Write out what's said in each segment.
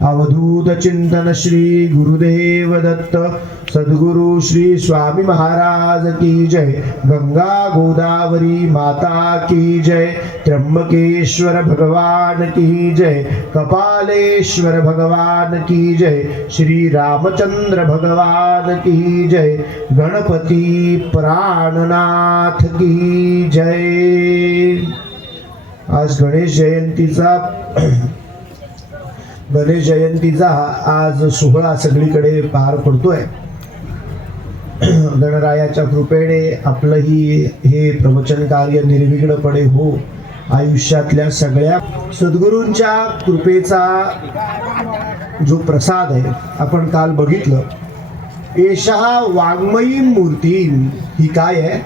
अवधूत चिंतन श्री गुरुदेव दत्त सद्गुरु श्री स्वामी महाराज की जय। गंगा गोदावरी माता की जय। त्र्यंबकेश्वर भगवान की जय। कपालेश्वर भगवान की जय। श्री रामचंद्र भगवान की जय। गणपति प्राणनाथ की जय। आज गणेश जयंतीचा आज सोहळा सगळीकडे पार पडतोय। गणरायाच्या कृपेने आपलंही हे प्रवचन कार्य निर्विघ्नपणे हो। आयुष्यातल्या सगळ्या सद्गुरूंच्या कृपेचा जो प्रसाद आहे आपण काल बघितलं। एषः वाङ्मयी मूर्ती, ही काय आहे?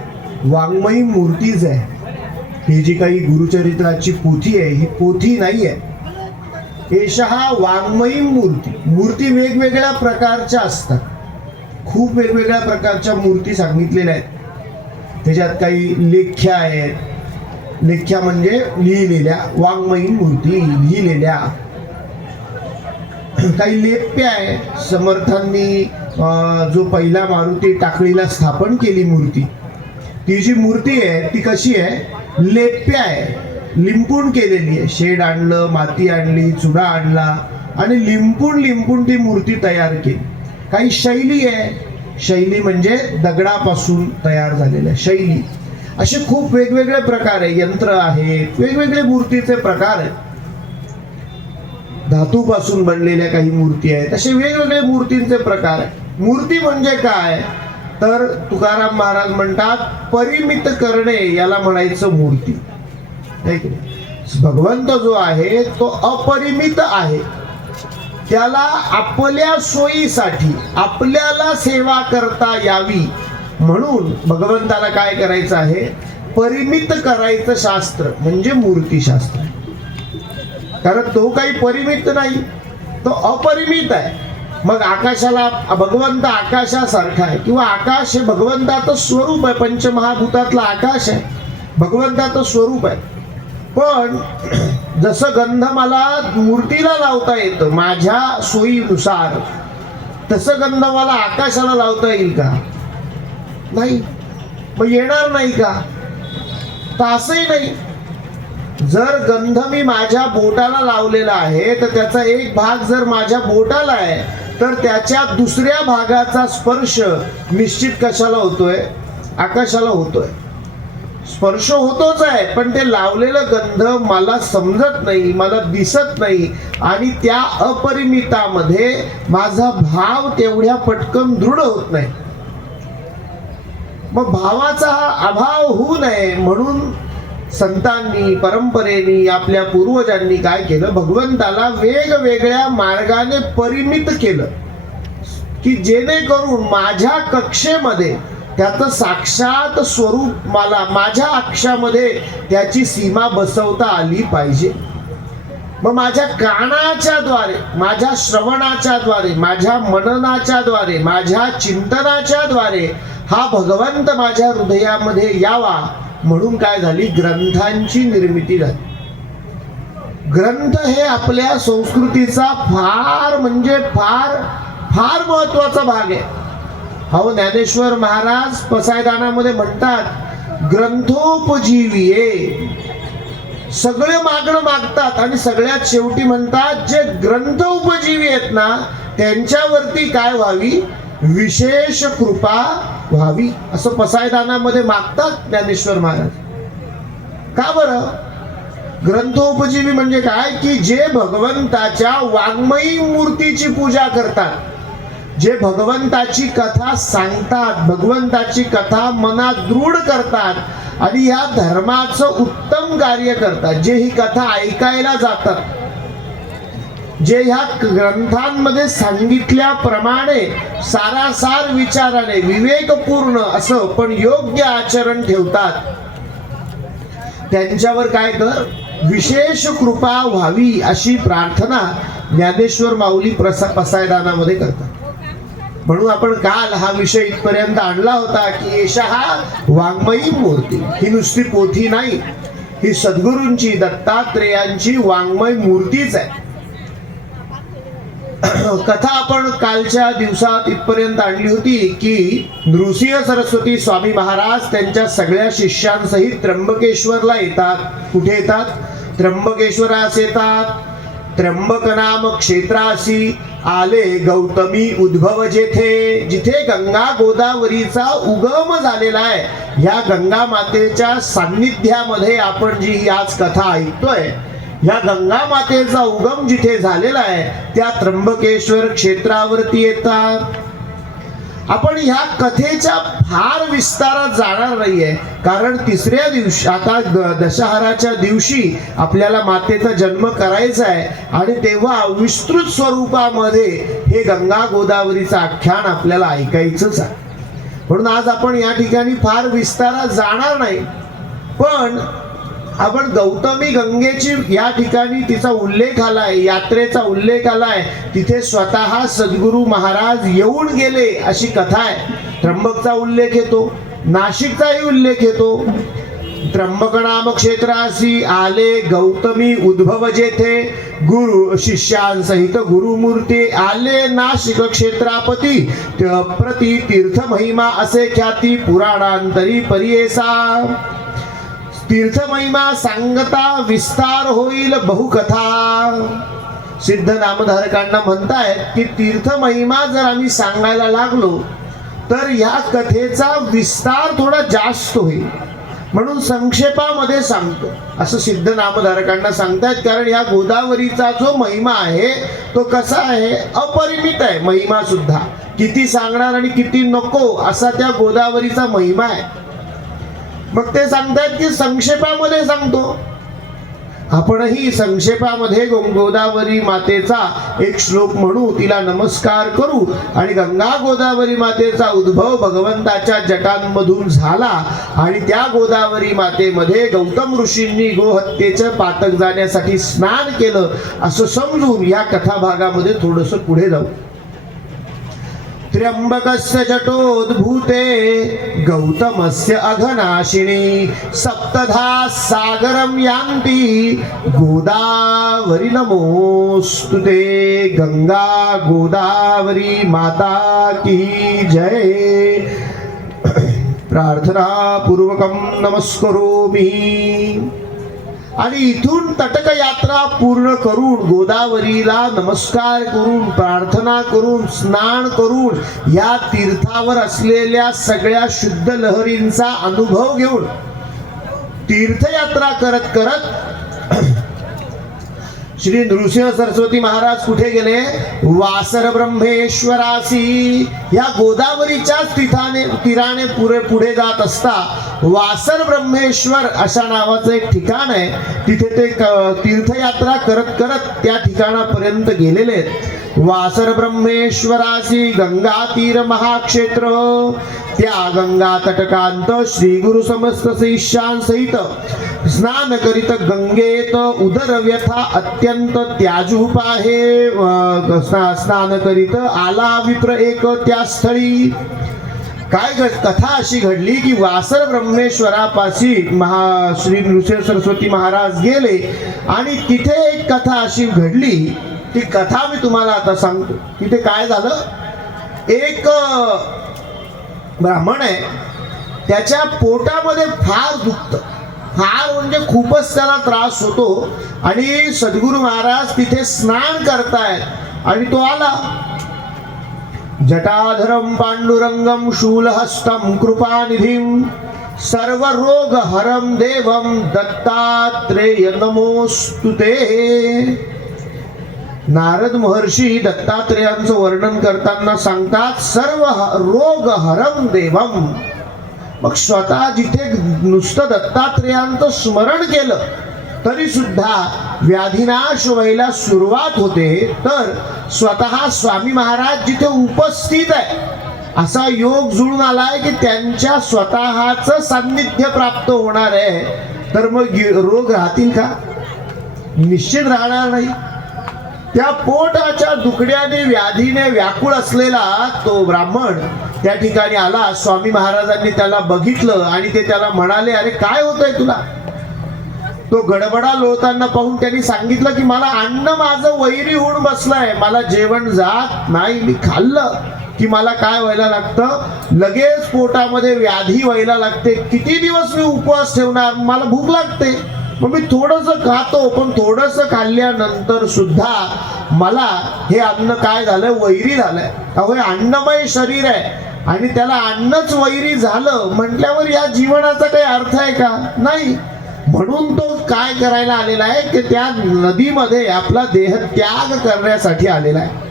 वाङ्मयी मूर्तीच आहे। ही जी काही गुरुचरित्राची पोथी आहे ही पोथी नाही आहे। एषः वाङ्मयी मूर्ती, मूर्ती वेगवेगळ्या प्रकारच्या असतात। खूप वेगवेगळ्या प्रकारच्या मूर्ती सांगितलेल्या आहेत। त्याच्यात काही लेख्या आहेत, लेख्या म्हणजे लिहिलेल्या, वाङ्मयी मूर्ती लिहिलेल्या। काही लेप्या आहे, समर्थांनी जो पहिला मारुती टाकळीला स्थापन केली मूर्ती, ती जी मूर्ती आहे ती कशी आहे? लेप्या आहे, लिंपून केलेली आहे। शेड आणलं, माती आणली, चुना आणला आणि लिंपून ती मूर्ती तयार केली। काही शैली आहे, शैली म्हणजे दगडापासून तयार झालेल्या शैली। असे खूप वेगवेगळे प्रकार आहे, यंत्र आहेत, वेगवेगळे मूर्तीचे प्रकार आहेत। धातूपासून बनलेल्या काही मूर्ती आहेत, असे वेगवेगळे मूर्तींचे प्रकार आहेत। मूर्ती म्हणजे काय तर तुकाराम महाराज म्हणतात परिमित करणे याला म्हणायचं मूर्ती। भगवंत जो आहे तो अपरिमित आहे। त्याला आपल्या सोयीसाठी आपल्याला सेवा करता यावी म्हणून भगवंताला काय करायचं आहे? परिमित करायचं शास्त्र म्हणजे मूर्तीशास्त्र। कारण तो काही परिमित नाही, तो अपरिमित आहे। मग आकाशाला, भगवंत आकाशासारखा आहे किंवा आकाश हे भगवंताचं स्वरूप आहे। पंचमहाभूतातला आकाश आहे, भगवंताचं स्वरूप आहे। पण जसं गंध मला मूर्तीला लावता येतं माझ्या सोयीनुसार, तसं गंध मला आकाशाला लावता येईल का? नाही, मग येणार नाही का? तर असंही नाही। जर गंध मी माझ्या बोटाला लावलेला आहे तर त्याचा एक भाग जर माझ्या बोटाला आहे तर त्याच्या दुसऱ्या भागाचा स्पर्श निश्चित कशाला होतोय? आकाशाला होतोय। स्पर्श होतोच आहे, पण ते लावलेलं गंध मला समजत नाही, मला दिसत नाही आणि त्या अपरिमितामध्ये माझा भाव तेवढ्या पटकन दृढ होत नाही। मग भावाचा अभाव होऊ नये म्हणून संतांनी, परंपरेनी, आपल्या पूर्वजांनी काय केलं? भगवंताला वेगवेगळ्या मार्गाने परिमित केलं की जेणेकरून माझ्या कक्षेमध्ये त्याचं साक्षात स्वरूप मला माझ्या अक्षामध्ये त्याची सीमा बसवता आली पाहिजे। मग माझ्या कानाच्या द्वारे, माझ्या श्रवणाच्या द्वारे, माझ्या मननाच्या द्वारे, माझ्या चिंतनाच्या द्वारे हा भगवंत माझ्या हृदयामध्ये यावा म्हणून काय झाली? ग्रंथांची निर्मिती झाली। ग्रंथ हे आपल्या संस्कृतीचा फार म्हणजे फार फार महत्वाचा भाग आहे। हो, ज्ञानेश्वर महाराज पसायदानामध्ये म्हणतात ग्रंथोपजीविये। सगळे मागणं मागतात आणि सगळ्यात शेवटी म्हणतात जे ग्रंथ उपजीवी आहेत ना त्यांच्यावरती काय व्हावी? विशेष कृपा व्हावी, असं पसायदानामध्ये मागतात ज्ञानेश्वर महाराज। का बरं? ग्रंथोपजीवी म्हणजे काय की जे भगवंताच्या वाङ्मयी मूर्तीची पूजा करतात, जे भगवंताची कथा सांगतात, भगवंताची कथा मनात दृढ करतात आणि या धर्माचं उत्तम कार्य करतात, जे ही कथा ऐकायला जातात, जे ह्या ग्रंथांमध्ये सांगितल्याप्रमाणे सारासार विचाराने विवेकपूर्ण असं पण योग्य आचरण ठेवतात, त्यांच्यावर काय कर? विशेष कृपा व्हावी अशी प्रार्थना ज्ञानेश्वर माऊली पसायदानामध्ये करतात। म्हणून आपण काल हा विषय इथपर्यंत आणला होता की एषः वाङ्मयी मूर्ती। ही नुसती पोथी नाही, ही सद्गुरूंची, दत्तात्रेयांची वाङ्मय मूर्तीच आहे। कथा आपण कालच्या दिवसात इथपर्यंत आणली होती की नृसिंह सरस्वती स्वामी महाराज त्यांच्या सगळ्या शिष्यांसहित त्र्यंबकेश्वरला येतात. कुठे येतात? त्र्यंबकेश्वरास येतात. त्र्यंबक नाम क्षेत्रासी आले गौतमी उद्भव जेथे, जिथे गंगा गोदावरीचा उगम झालेला आहे. ह्या गंगा मातेच्या सान्निध्यामध्ये आपण जी आज कथा ऐकतोय, ह्या गंगा मातेचा उगम जिथे झालेला आहे त्या त्र्यंबकेश्वर क्षेत्रावरती येतात. आपण ह्या कथेच्या फार विस्तारात जाणार नाहीये, कारण तिसऱ्या दिवशी आता दशहराच्या दिवशी आपल्याला मातेचा जन्म करायचा आहे आणि तेव्हा विस्तृत स्वरूपामध्ये हे गंगा गोदावरीचं आख्यान आपल्याला ऐकायचंच आहे. म्हणून आज आपण या ठिकाणी फार विस्तारात जाणार नाही, पण आपण गौतमी गंगेची या ठिकाणी तिचा उल्लेख आलाय, यात्रेचा उल्लेख आलाय. तिथे स्वतः सद्गुरू महाराज येऊन गेले अशी कथा आहे. त्र्यंबकचा उल्लेख येतो, नाशिकचाही उल्लेख येतो. त्र्यंबक नाम क्षेत्रासी आले गौतमी उद्भव जेथे, गुरु शिष्यांसहित गुरुमूर्ती आले नाशिक क्षेत्रापती, प्रति तीर्थ महिमा असे ख्याती पुराणांतरी परियेसा. तीर्थ महिमा सांगता विस्तार होईल बहुकथा. सिद्ध नामधारकांना म्हणतायत की तीर्थ महिमा जर आम्ही सांगायला लागलो तर या कथेचा विस्तार थोडा जास्त होईल, म्हणून संक्षेपामध्ये सांगतो असं सिद्ध नामधारकांना सांगतायत. कारण या गोदावरीचा जो महिमा आहे तो कसा आहे, अपरिमित आहे. महिमा सुद्धा किती सांगणार आणि किती नको असा त्या गोदावरीचा महिमा आहे. मग ते सांगतात की संक्षेपामध्ये सांगतो. आपणही संक्षेपामध्ये गोदावरी मातेचा एक श्लोक म्हणू, तिला नमस्कार करू आणि गंगा गोदावरी मातेचा उद्भव भगवंताच्या जटांमधून झाला आणि त्या गोदावरी मातेमध्ये गौतम ऋषींनी गोहत्येचं पातक जाण्यासाठी स्नान केलं असं समजून या कथा भागामध्ये थोडंसं पुढे जाऊ. त्र्यंबकस्य जटोद्भूते गौतमस्य अघनाशिनी, सप्तधा सागरं यान्ति गोदावरी नमोस्तुते. गंगा गोदावरी माता की जय. प्रार्थना पूर्वकं नमस्करोमि. आणि इथून तटक यात्रा पूर्ण करून गोदावरीला नमस्कार करून प्रार्थना करून स्नान करून या तीर्थावर असलेल्या सगळ्या शुद्ध लहरींचा अनुभव घेऊन तीर्थयात्रा करत करत श्री नृसिंह सरस्वती महाराज कुठे गेले? वासर ब्रह्मेश्वरासी. या गोदावरीच्याच तीराने पुढे जात असता वासर ब्रह्मेश्वर अशा नावाचं एक ठिकाण आहे. तिथे ते तीर्थयात्रा करत करत त्या ठिकाणापर्यंत गेलेले आहेत. वासर ब्रह्मेश्वरासी गंगा तीर महाक्षेत्र. त्या गंगा तटकांत श्री गुरु समस्त शिष्यांसहित स्नान करीत गंगेत उदर व्यथा अत्यंत त्याजूप आहे. स्नान करीत आला विप्र एक त्या स्थळी. काय कथा अशी घडली की वासर ब्रह्मेश्वरापाशी श्री नृसिंह सरस्वती महाराज गेले आणि तिथे एक कथा अशी घडली. ती कथा मी तुम्हाला आता सांगतो. तिथे काय झालं, एक ब्राह्मण आहे, त्याच्या पोटामध्ये फार दुखतं, फार म्हणजे खूपच त्याला त्रास होतो. आणि सद्गुरू महाराज तिथे स्नान करतायत आणि तो आला. जटाधरम पांडुरंगम शूलहस्तं कृपानिधिं सर्व रोग हरम देवम दत्तात्रेय नमोस्तुते. नारद महर्षी दत्तात्रेयांचं वर्णन करताना सांगतात सर्व रोग हरम देवम. मग स्वतः जिथे नुसतं दत्तात्रेयांचं स्मरण केलं तरी सुद्धा व्याधीनाश व्हायला सुरुवात होते, तर स्वतः स्वामी महाराज जिथे उपस्थित आहे असा योग जुळून आलाय की त्यांच्या स्वतःचं सान्निध्य प्राप्त होणार आहे. तर मग रोग राहतील का? निश्चित राहणार नाही. त्या पोटाच्या दुखण्याने व्याधीने व्याकुळ असलेला तो ब्राह्मण त्या ठिकाणी आला. स्वामी महाराजांनी त्याला बघितलं आणि ते त्याला म्हणाले, अरे काय होतंय तुला? तो गडबडा लोळताना पाहून त्यांनी सांगितलं की मला अन्न माझं वैरी होऊन बसलंय, मला जेवण जात नाही, मी खाल्लं की मला काय व्हायला लागतं, लगेच पोटामध्ये व्याधी व्हायला लागते, किती दिवस मी उपवास ठेवणार, मला भूक लागते, मग मी थोडंसं खातो, पण थोडंसं खाल्ल्यानंतर सुद्धा मला हे अन्न काय झालं, वैरी झालंय. अहो हे अन्नमय शरीर आहे आणि त्याला अन्नच वैरी झालं म्हटल्यावर या जीवनाचा काही अर्थ आहे का, नाही. म्हणून तो काय करायला आलेला आहे की त्या नदीमध्ये आपला देह त्याग करण्यासाठी आलेला आहे.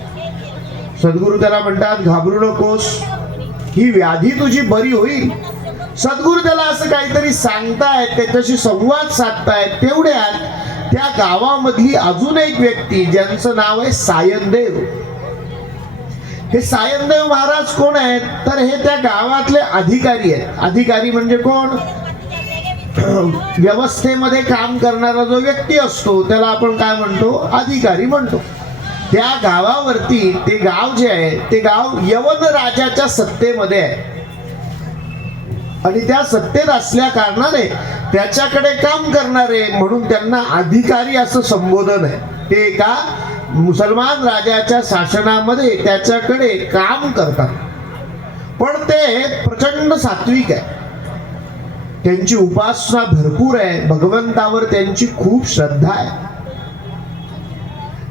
सद्गुरु त्याला म्हणतात घाबरू नकोस, ही व्याधी तुझी बरी होईल. सद्गुरु त्याला असं काहीतरी सांगतायत, त्याच्याशी संवाद साधतायत. तेवढ्यात त्या गावामधली अजून एक व्यक्ती ज्यांचं नाव आहे सायनदेव. हे सायनदेव महाराज कोण आहेत, तर हे त्या गावातले अधिकारी आहेत. अधिकारी म्हणजे कोण, व्यवस्थेमध्ये काम करणारा जो व्यक्ती असतो त्याला आपण काय म्हणतो, अधिकारी म्हणतो. त्या गावावरती ते गाव जे आहे ते गाव यवन राजाच्या सत्तेमध्ये आहे आणि त्या सत्तेत असल्या कारणाने त्याच्याकडे काम करणारे म्हणून त्यांना अधिकारी असं संबोधन आहे. ते एका मुसलमान राजाच्या शासनामध्ये त्याच्याकडे काम करतात, पण ते प्रचंड सात्विक आहे. त्यांची उपासना भरपूर आहे, भगवंतावर त्यांची खूप श्रद्धा आहे.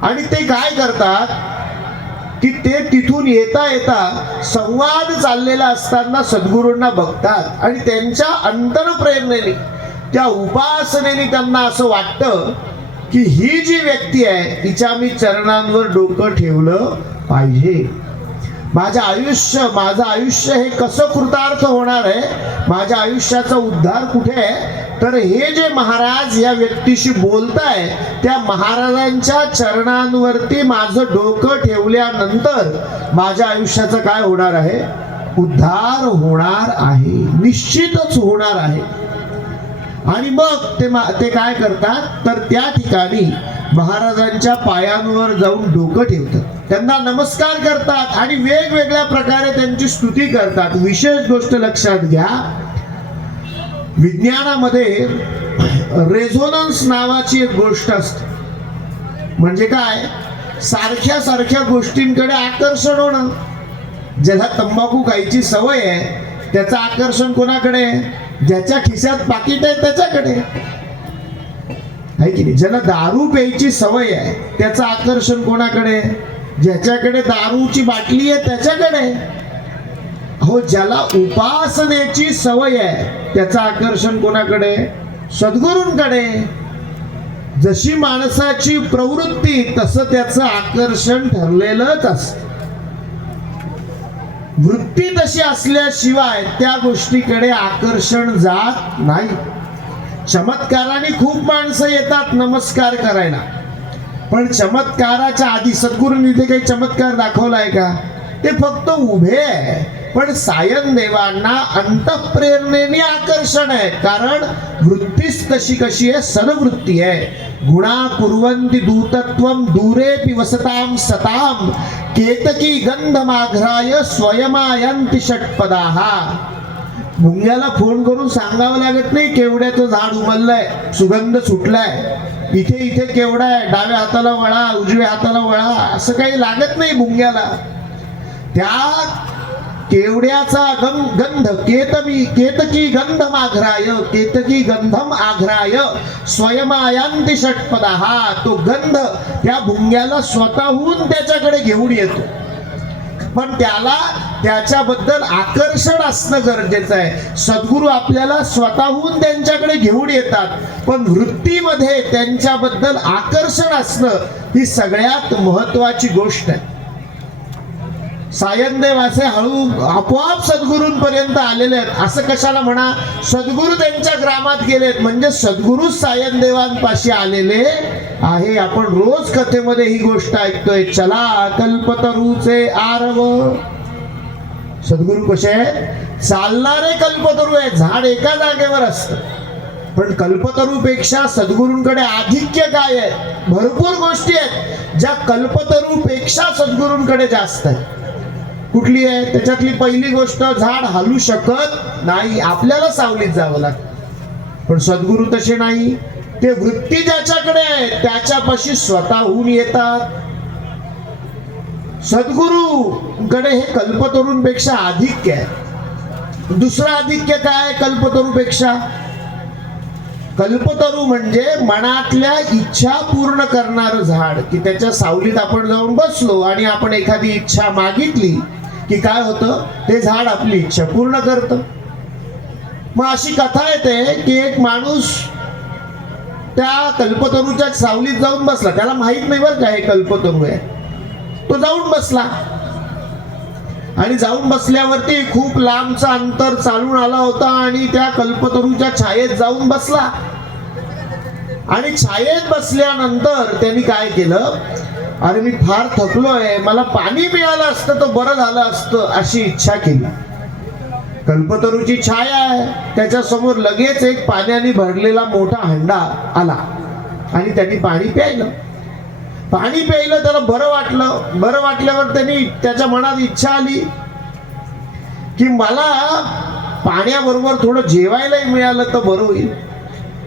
आणि ते काय करतात की ते तिथून येता येता संवाद चाललेला असताना सद्गुरूंना बघतात आणि त्यांच्या अंतरप्रेरणेने, त्या उपासनेने त्यांना असं वाटतं की ही जी व्यक्ती आहे तिच्या मी चरणांवर डोकं ठेवलं पाहिजे. माझं आयुष्य हे कसं कृतार्थ होणार आहे, माझ्या आयुष्याचा उद्धार कुठे आहे, तर हे जे महाराज या व्यक्तीशी बोलताय त्या महाराजांच्या चरणांवरती माझं डोकं ठेवल्यानंतर माझ्या आयुष्याचा काय होणार आहे, उद्धार होणार आहे, निश्चितच होणार आहे. आणि मग ते काय करतात तर त्या ठिकाणी महाराजांच्या पायांवर जाऊन डोकं ठेवतात, त्यांना नमस्कार करतात आणि वेगवेगळ्या प्रकारे त्यांची स्तुती करतात. विशेष गोष्ट लक्षात घ्या, विज्ञानामध्ये रेझोनन्स नावाची एक गोष्ट असते. म्हणजे काय, सारख्या सारख्या गोष्टींकडे आकर्षण होणं. ज्याला तंबाखू खायची सवय आहे त्याचं आकर्षण कोणाकडे, ज्याच्या खिशात पाकिट आहे त्याच्याकडे, आहे की नाही. ज्याला दारू प्यायची सवय आहे त्याचं आकर्षण कोणाकडे, ज्याच्याकडे दारूची बाटली आहे त्याच्याकडे. हो, ज्याला उपासनेची सवय आहे त्याचं आकर्षण कोणाकडे, सद्गुरूंकडे. जशी माणसाची प्रवृत्ती तसं त्याचं आकर्षण ठरलेलंच असतं. वृत्ती तशी असल्याशिवाय त्या गोष्टीकडे आकर्षण जात नाही. चमत्काराने खूप माणसं येतात नमस्कार करायला, पण चमत्काराच्या आधी सद्गुरूंनी इथे काही चमत्कार दाखवलाय का, ते फक्त उभे आहे. पण सायनदेवांना अंतःप्रेरणेने आकर्षण आहे, कारण वृत्तीच तशी कशी आहे, सद्वृत्ती आहे. गुणा कुर्वन्ति दूतत्वं दूरेपि वसतां सतां केतकी गंधमाघ्राय स्वयमायन्ति षट्पदाः. मुंग्याला फोन करून सांगावं लागत नाही केवड्याचं झाड उमललंय, सुगंध सुटलाय, इथे इथे केवडा आहे, डाव्या हाताला वळा, उजव्या हाताला वळा, असं काही लागत नाही मुंग्याला. त्या केवड्याचा गंध केतकी गंधमाघ्राय, केतकी गंधम आघ्राय स्वयमायन्ति षट्पदाः. तो गंध त्या भुंग्याला स्वतःहून त्याच्याकडे घेऊन येतो, पण त्याला त्याच्याबद्दल आकर्षण असणं गरजेचं आहे. सद्गुरू आपल्याला स्वतःहून त्यांच्याकडे घेऊन येतात, पण वृत्तीमध्ये त्यांच्याबद्दल आकर्षण असणं ही सगळ्यात महत्वाची गोष्ट आहे. सायनदेव असे हळू आपोआप सद्गुरूंपर्यंत आलेले आहेत. असं कशाला म्हणा, सद्गुरू त्यांच्या ग्रामात गेलेत म्हणजे सद्गुरू सायनदेवांपाशी आलेले आहे. आपण रोज कथेमध्ये ही गोष्ट ऐकतोय, चला कल्पतरूचे आरव. सद्गुरू कसे चालणारे कल्पतरू आहे, झाड एका जागेवर असतं, पण कल्पतरूपेक्षा सद्गुरूंकडे आधिक्य काय आहे, भरपूर गोष्टी आहेत ज्या कल्पतरूपेक्षा सद्गुरूंकडे जास्त आहे. कुठली आहे, त्याच्यातली पहिली गोष्ट, झाड हलू शकत नाही, आपल्याला सावलीत जावं लागतं. पण सद्गुरू तसे नाही, ते वृत्ती ज्याच्याकडे आहे त्याच्यापाशी स्वतःहून येतात. सद्गुरूकडे हे कल्पतरूंपेक्षा आधिक्य आहे. दुसरं आधिक्य काय कल्पतरूपेक्षा? कल्पतरू म्हणजे मनातल्या इच्छा पूर्ण करणारं झाड, की त्याच्या सावलीत आपण जाऊन बसलो आणि आपण एखादी इच्छा मागितली की काय होतं, ते झाड आपली इच्छा पूर्ण करतं. मग अशी कथा येते की एक माणूस त्या कल्पतरूच्या सावलीत जाऊन बसला. त्याला माहित नाही बरं का हे कल्पतरू आहे. तो जाऊन बसला आणि जाऊन बसल्यावरती खूप लांबचा अंतर चालून आला होता आणि त्या कल्पतरूच्या छायेत जाऊन बसला. आणि छायेत बसल्यानंतर त्यांनी काय केलं, अरे मी फार थकलोय, मला पाणी मिळालं असतं तर बरं झालं असतं, अशी इच्छा केली. कल्पतरूची छाया आहे, त्याच्या समोर लगेच एक पाण्याने भरलेला मोठा हंडा आला आणि त्यांनी पाणी प्यायलं. पाणी प्यायलं, त्याला बरं वाटलं. बरं वाटल्यावर त्यांनी त्याच्या मनात इच्छा आली की मला पाण्याबरोबर थोडं जेवायलाही मिळालं तर बरं होईल.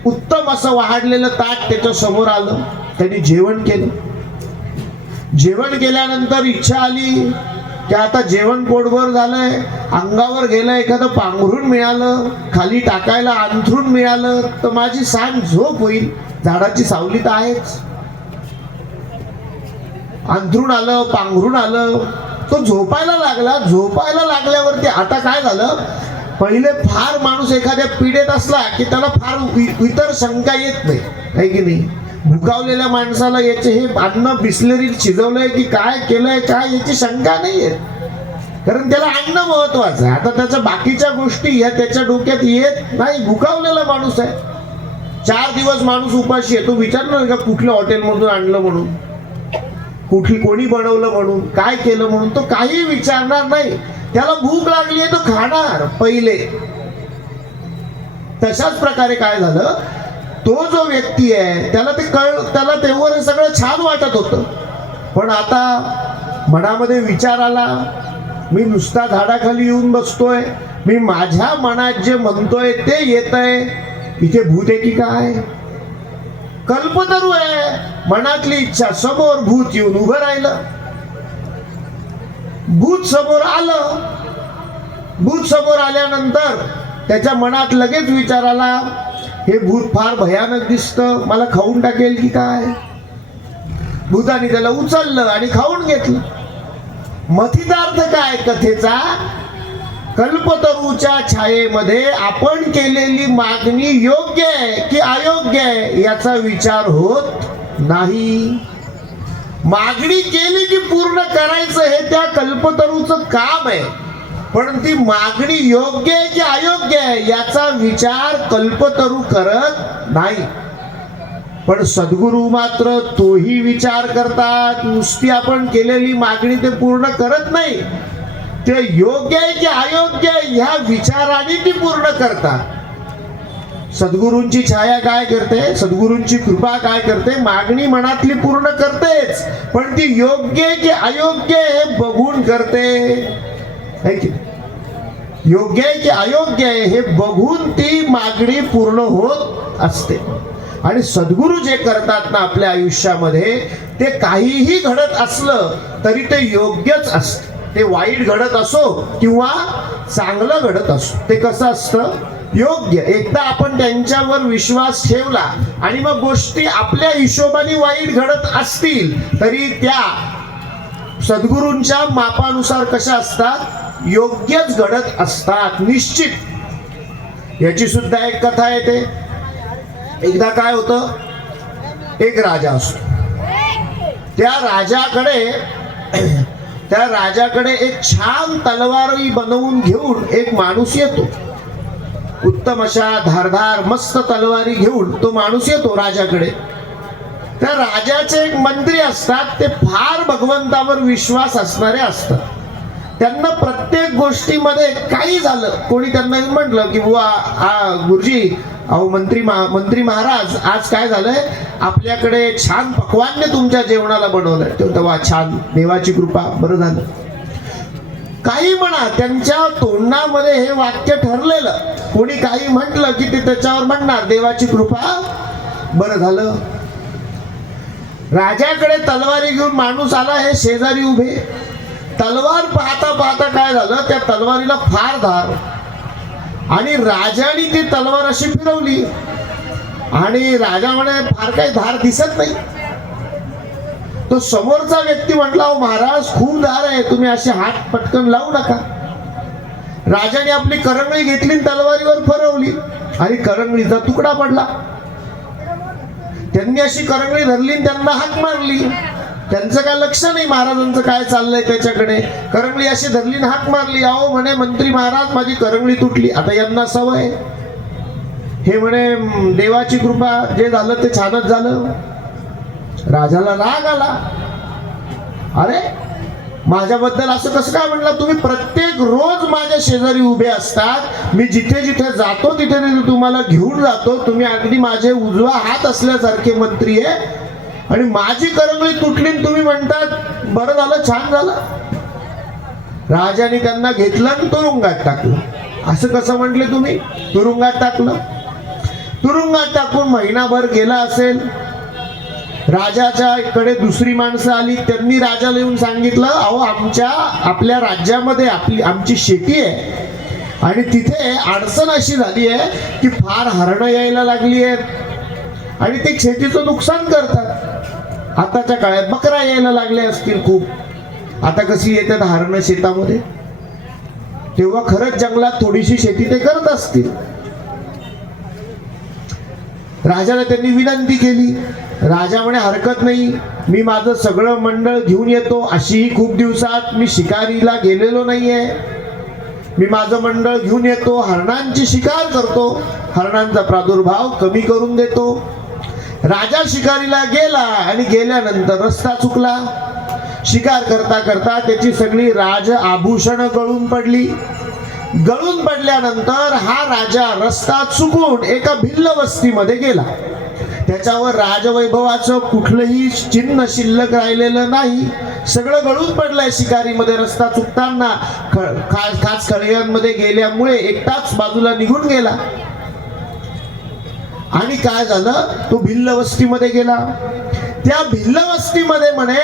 उत्तम असं वाढलेलं ताट त्याच्या समोर आलं. त्यांनी जेवण केलं. जेवण केल्यानंतर इच्छा आली की आता जेवण पोटभर झालंय, अंगावर गेलं एखादं पांघरून मिळालं, खाली टाकायला अंथरूण मिळालं तर माझी सांज झोप होईल. झाडाची सावली तर आहेच. अंथरूण आलं, पांघरून आलं, तो झोपायला लागला. झोपायला लागल्यावरती आता काय झालं, पहिले फार माणूस एखाद्या पिढेत असला की त्याला फार इतर शंका येत नाही, आहे की नाही. भुकावलेल्या माणसाला याचे हे अन्न बिस्लरीत शिजवलंय की काय केलंय काय याची शंका नाही येत, कारण त्याला अन्न महत्वाचं आहे. आता त्याच्या बाकीच्या गोष्टी या त्याच्या डोक्यात येत नाही. भुकावलेला माणूस आहे. 4 दिवस माणूस उपाशी आहे. तो विचारणार का कुठल्या हॉटेलमधून आणलं म्हणून, कोणी बनवलं म्हणून, काय केलं म्हणून, तो काही विचारणार नाही. त्याला भूक लागली आहे तो खाणार पहिले. तशाच प्रकारे काय झालं, तो जो व्यक्ती आहे त्याला तेव्हा हे सगळं छान वाटत होतं. पण आता मनामध्ये विचार आला, मी नुसता झाडाखाली येऊन बसतोय, मी माझ्या मनात जे म्हणतोय ते येतंय, इथे भूत आहे की काय? कल्पतरू आहे. मनातली इच्छा समोर भूत येऊन उभं राहिलं. भूत समोर आलं. भूत समोर आल्यानंतर त्याच्या मनात लगेच विचार आला, हे भूत फार भयानक दिसतं, मला खाऊन टाकेल की काय? भूताने त्याला उचललं आणि खाऊन घेतलं. मथितार्थ काय कथेचा, कल्पतरूच्या छायेमध्ये आपण केलेली मागणी योग्य आहे की अयोग्य आहे याचा विचार होत नाही. मागणी केली की पूर्ण करायचं हे त्या कल्पतरूचं काम आहे, पण ती मागणी योग्य आहे की अयोग्य आहे याचा विचार कल्पतरू करत नाही. पण सद्गुरू मात्र तोही विचार करतात. नुसती आपण केलेली मागणी ते पूर्ण करत नाही, ते योग्य आहे की अयोग्य आहे ह्या विचाराने ती पूर्ण करतात. सद्गुरूंची छाया काय करते, सद्गुरूंची कृपा काय करते, मागणी मनातली पूर्ण करतेच, पण ती योग्य आहे की अयोग्य हे बघून करते, है की योग्य आहे की अयोग्य आहे हे बघून ती मागणी पूर्ण होत असते. आणि सद्गुरू जे करतात ना आपल्या आयुष्यामध्ये, ते काहीही घडत असलं तरी ते योग्यच असतं. ते वाईट घडत असो किंवा चांगलं घडत असो, ते कसं असतं, योग्य. एकदा आपण त्यांच्यावर विश्वास ठेवला आणि मग गोष्टी आपल्या हिशोबाने वाईट घडत असतील तरी त्या सद्गुरूंच्या मापानुसार कशा असतात, योग्यच घडत असतात, निश्चित. याची सुद्धा एक कथा येते. एकदा काय होतं, एक राजा असतो. त्या राजाकडे एक छान तलवारी बनवून घेऊन एक माणूस येतो. उत्तम अशा धारदार मस्त तलवारी घेऊन तो माणूस येतो राजाकडे. त्या राजाचे एक मंत्री असतात, ते फार भगवंतावर विश्वास असणारे असतात. त्यांना प्रत्येक गोष्टीमध्ये काही झालं, कोणी त्यांना म्हटलं की बुवा गुरुजी, अहो मंत्री महाराज, आज काय झालंय, आपल्याकडे छान पक्वान्य तुमच्या जेवणाला बनवलंय. तेव्हा छान, देवाची कृपा, बरं झालं. काही म्हणा, त्यांच्या तोंडामध्ये हे वाक्य ठरलेलं. कोणी काही म्हटलं की ते त्याच्यावर म्हणणार देवाची कृपा, बरं झालं. राजाकडे तलवारी घेऊन माणूस आला, हे शेजारी उभे. तलवार पाहता पाहता काय झालं, त्या तलवारीला फार धार, आणि राजाने ती तलवार अशी फिरवली, आणि राजा म्हणे फार काही धार दिसत नाही. तो समोरचा व्यक्ती म्हटला, अहो महाराज खूप धार आहे, तुम्ही असे हात पटकन लावू नका. राजाने आपली करंगळी घेतली, तलवारीवर फिरवली, आणि करंगळीचा तुकडा पडला. त्यांनी अशी करंगळी धरली, त्यांना हाक मारली. त्यांचं काय लक्ष नाही महाराजांचं काय चाललंय त्याच्याकडे. करंगळी अशी धरली, हाक मारली. अहो म्हणे मंत्री महाराज, माझी करंगळी तुटली. आता यांना सवय, हे म्हणे देवाची कृपा, जे झालं ते छानच झालं. राजाला राग आला, अरे माझ्याबद्दल असं कसं काय म्हणला तुम्ही? प्रत्येक रोज माझ्या शेजारी उभे असतात, मी जिथे जिथे जातो तिथे तिथे तुम्हाला घेऊन जातो, तुम्ही अगदी माझे उजवा हात असल्यासारखे मंत्री आहे, आणि माझी करंगळी तुटली तुम्ही म्हणतात बरं झालं छान झालं. राजाने त्यांना घेतलं आणि तुरुंगात टाकलं. असं कसं म्हटले तुम्ही? तुरुंगात टाकलं. तुरुंगात टाकून महिनाभर गेला असेल. राजाच्या कडे दुसरी माणसं आली, त्यांनी राजाला येऊन सांगितलं, अहो आपल्या राज्यामध्ये आमची शेती आहे, आणि तिथे अडचण अशी झाली आहे की फार हरणं यायला लागली आहेत, आणि ते शेतीचं नुकसान करतात. आताच्या काळात बकरा यायला लागले असतील खूप. आता कशी येतात हरणं शेतामध्ये, तेव्हा खरंच जंगलात थोडीशी शेती ते करत असतील. राजाला त्यांनी विनंती केली. राजा म्हणे हरकत नाही, मी माझं सगळं मंडळ घेऊन येतो. अशीही खूप दिवसात मी शिकारीला गेलेलो नाहीये, मी माझं मंडळ घेऊन येतो, हरणांची शिकार करतो, हरणांचा प्रादुर्भाव कमी करून देतो. राजा शिकारीला गेला, आणि गेल्यानंतर रस्ता चुकला. शिकार करता करता त्याची सगळी राज आभूषण गळून पडली. गळून पडल्यानंतर हा राजा रस्ता चुकून एका भिल्ल वस्तीमध्ये गेला. त्याच्यावर राजवैभवाचं कुठलंही चिन्ह शिल्लक राहिलेलं नाही, सगळं गळून पडलंय. शिकारीमध्ये रस्ता चुकताना खास खळग्यांमध्ये गेल्यामुळे एकटाच बाजूला निघून गेला. आणि काय झालं, तो भिल्ल वस्तीमध्ये गेला. त्या भिल्ल वस्तीमध्ये म्हणे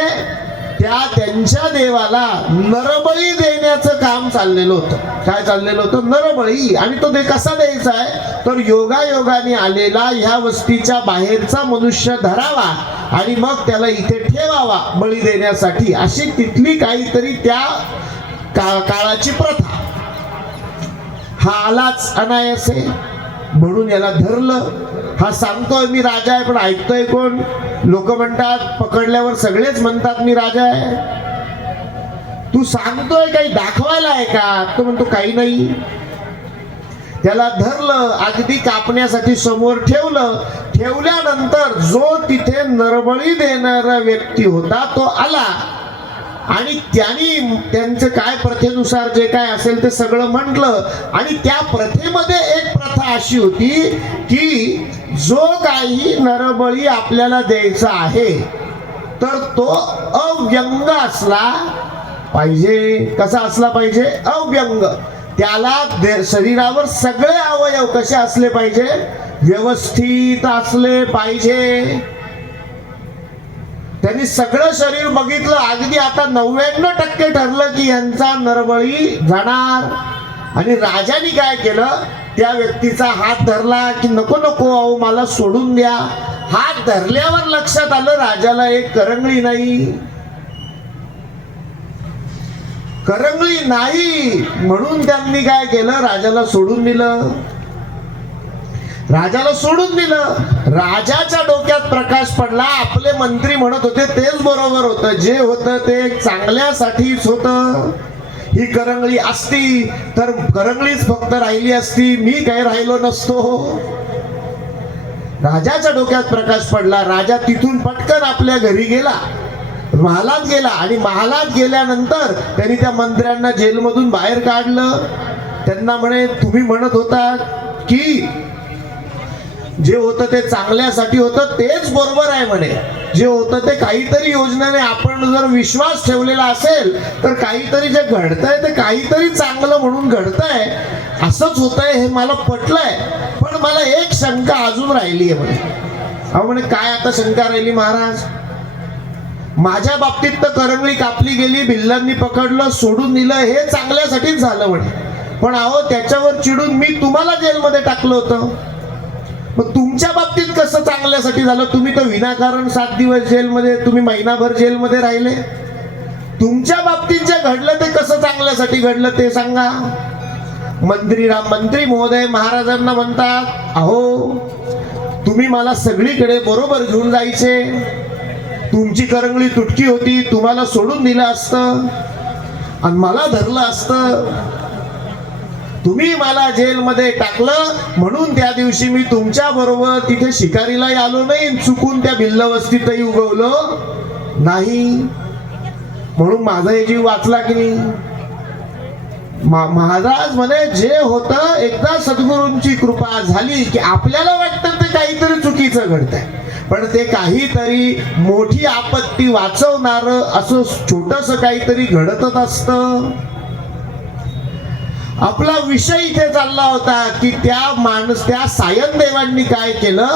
त्यांच्या देवाला नरबळी देण्याचं काम चाललेलं होतं. काय चाललेलं होतं? नरबळी. आणि तो कसा द्यायचा आहे, तर योगायोगाने आलेला ह्या वस्तीच्या बाहेरचा मनुष्य धरावा, आणि मग त्याला इथे ठेवावा बळी देण्यासाठी, अशी तिथली काहीतरी त्या काळाची प्रथा. हा आलाच अनायासे, म्हणून याला धरलं. हा सांगतोय मी राजा आहे, पण ऐकतोय कोण? लोक म्हणतात, पकडल्यावर सगळेच म्हणतात मी राजा आहे. तू सांगतोय काही दाखवायला आहे का? तो म्हणतो काही नाही. त्याला धरलं, अगदी कापण्यासाठी समोर ठेवलं. ठेवल्यानंतर जो तिथे नरबळी देणारा व्यक्ती होता तो आला, आणि त्यांचं काय प्रथेनुसार जे काय असेल ते सगळं म्हटलं. आणि त्या प्रथेमध्ये एक प्रथा अशी होती की जो काही नरबळी आपल्याला द्यायचा आहे तर तो अव्यंग असला पाहिजे. कसा असला पाहिजे? अव्यंग. त्याला शरीरावर सगळे अवयव कसे असले पाहिजे? व्यवस्थित असले पाहिजे. त्यांनी सगळं शरीर बघितलं, अगदी आता 99% ठरलं की यांचा नरबळी जाणार. आणि राजाने काय केलं, त्या व्यक्तीचा हात धरला की नको नको अहो मला सोडून द्या. हात धरल्यावर लक्षात आलं राजाला एक करंगळी नाही. करंगळी नाही म्हणून त्यांनी काय केलं, राजाला सोडून दिलं. राजाला सोडून दिलं. राजाच्या डोक्यात प्रकाश पडला. आपले मंत्री म्हणत होते तेच बरोबर होतं, जे होतं ते चांगल्यासाठीच होतं. ही करंगळी असती तर करंगळीच फक्त राहिली असती, मी काही राहिलो नसतो. राजाच्या डोक्यात प्रकाश पडला. राजा तिथून पटकन आपल्या घरी गेला, महालात गेला. आणि महालात गेल्यानंतर त्यांनी त्या मंत्र्यांना जेलमधून बाहेर काढलं. त्यांना म्हणे तुम्ही म्हणत होता की जे होतं ते चांगल्यासाठी होतं, तेच बरोबर आहे म्हणे. जे होतं ते काहीतरी योजनेने आपण जर विश्वास ठेवलेला असेल तर काहीतरी जे घडतंय ते काहीतरी चांगलं म्हणून घडतंय, असंच होतंय हे मला पटलंय. पण मला एक शंका अजून राहिली आहे म्हणे. अहो म्हणे काय आता शंका राहिली महाराज, माझ्या बाबतीत तर करंगळी कापली गेली, भिल्लांनी पकडलं, सोडून दिलं, हे चांगल्यासाठीच झालं म्हणे. पण अहो त्याच्यावर चिडून मी तुम्हाला जेलमध्ये टाकलं होतं. मग तुमच्या बाबतीत कसं चांगल्यासाठी झालं? तुम्ही तर विनाकारण 7 दिवस जेलमध्ये, तुम्ही महिनाभर जेलमध्ये राहिले. तुमच्या बाबतीत जे घडलं ते कसं चांगल्यासाठी घडलं ते सांगा. मंत्री महोदय महाराजांना म्हणतात, अहो तुम्ही मला सगळीकडे बरोबर घेऊन जायचे, तुमची करंगळी तुटकी होती, तुम्हाला सोडून दिलं असतं आणि मला धरलं असतं. तुम्ही मला जेलमध्ये टाकलं म्हणून त्या दिवशी मी तुमच्या बरोबर तिथे शिकारीलाही आलो नाही, चुकून त्या भिल्लवस्तीतही उगवलो नाही, म्हणून माझा हे जीव वाचला की नाही. महाराज म्हणे जे होतं एकदा सद्गुरूंची कृपा झाली की आपल्याला वाटतं ते काहीतरी चुकीचं घडतंय, पण ते काहीतरी मोठी आपत्ती वाचवणार असं छोटस काहीतरी घडतच असतं. आपला विषय इथे चालला होता की त्या सायनदेवांनी काय केलं,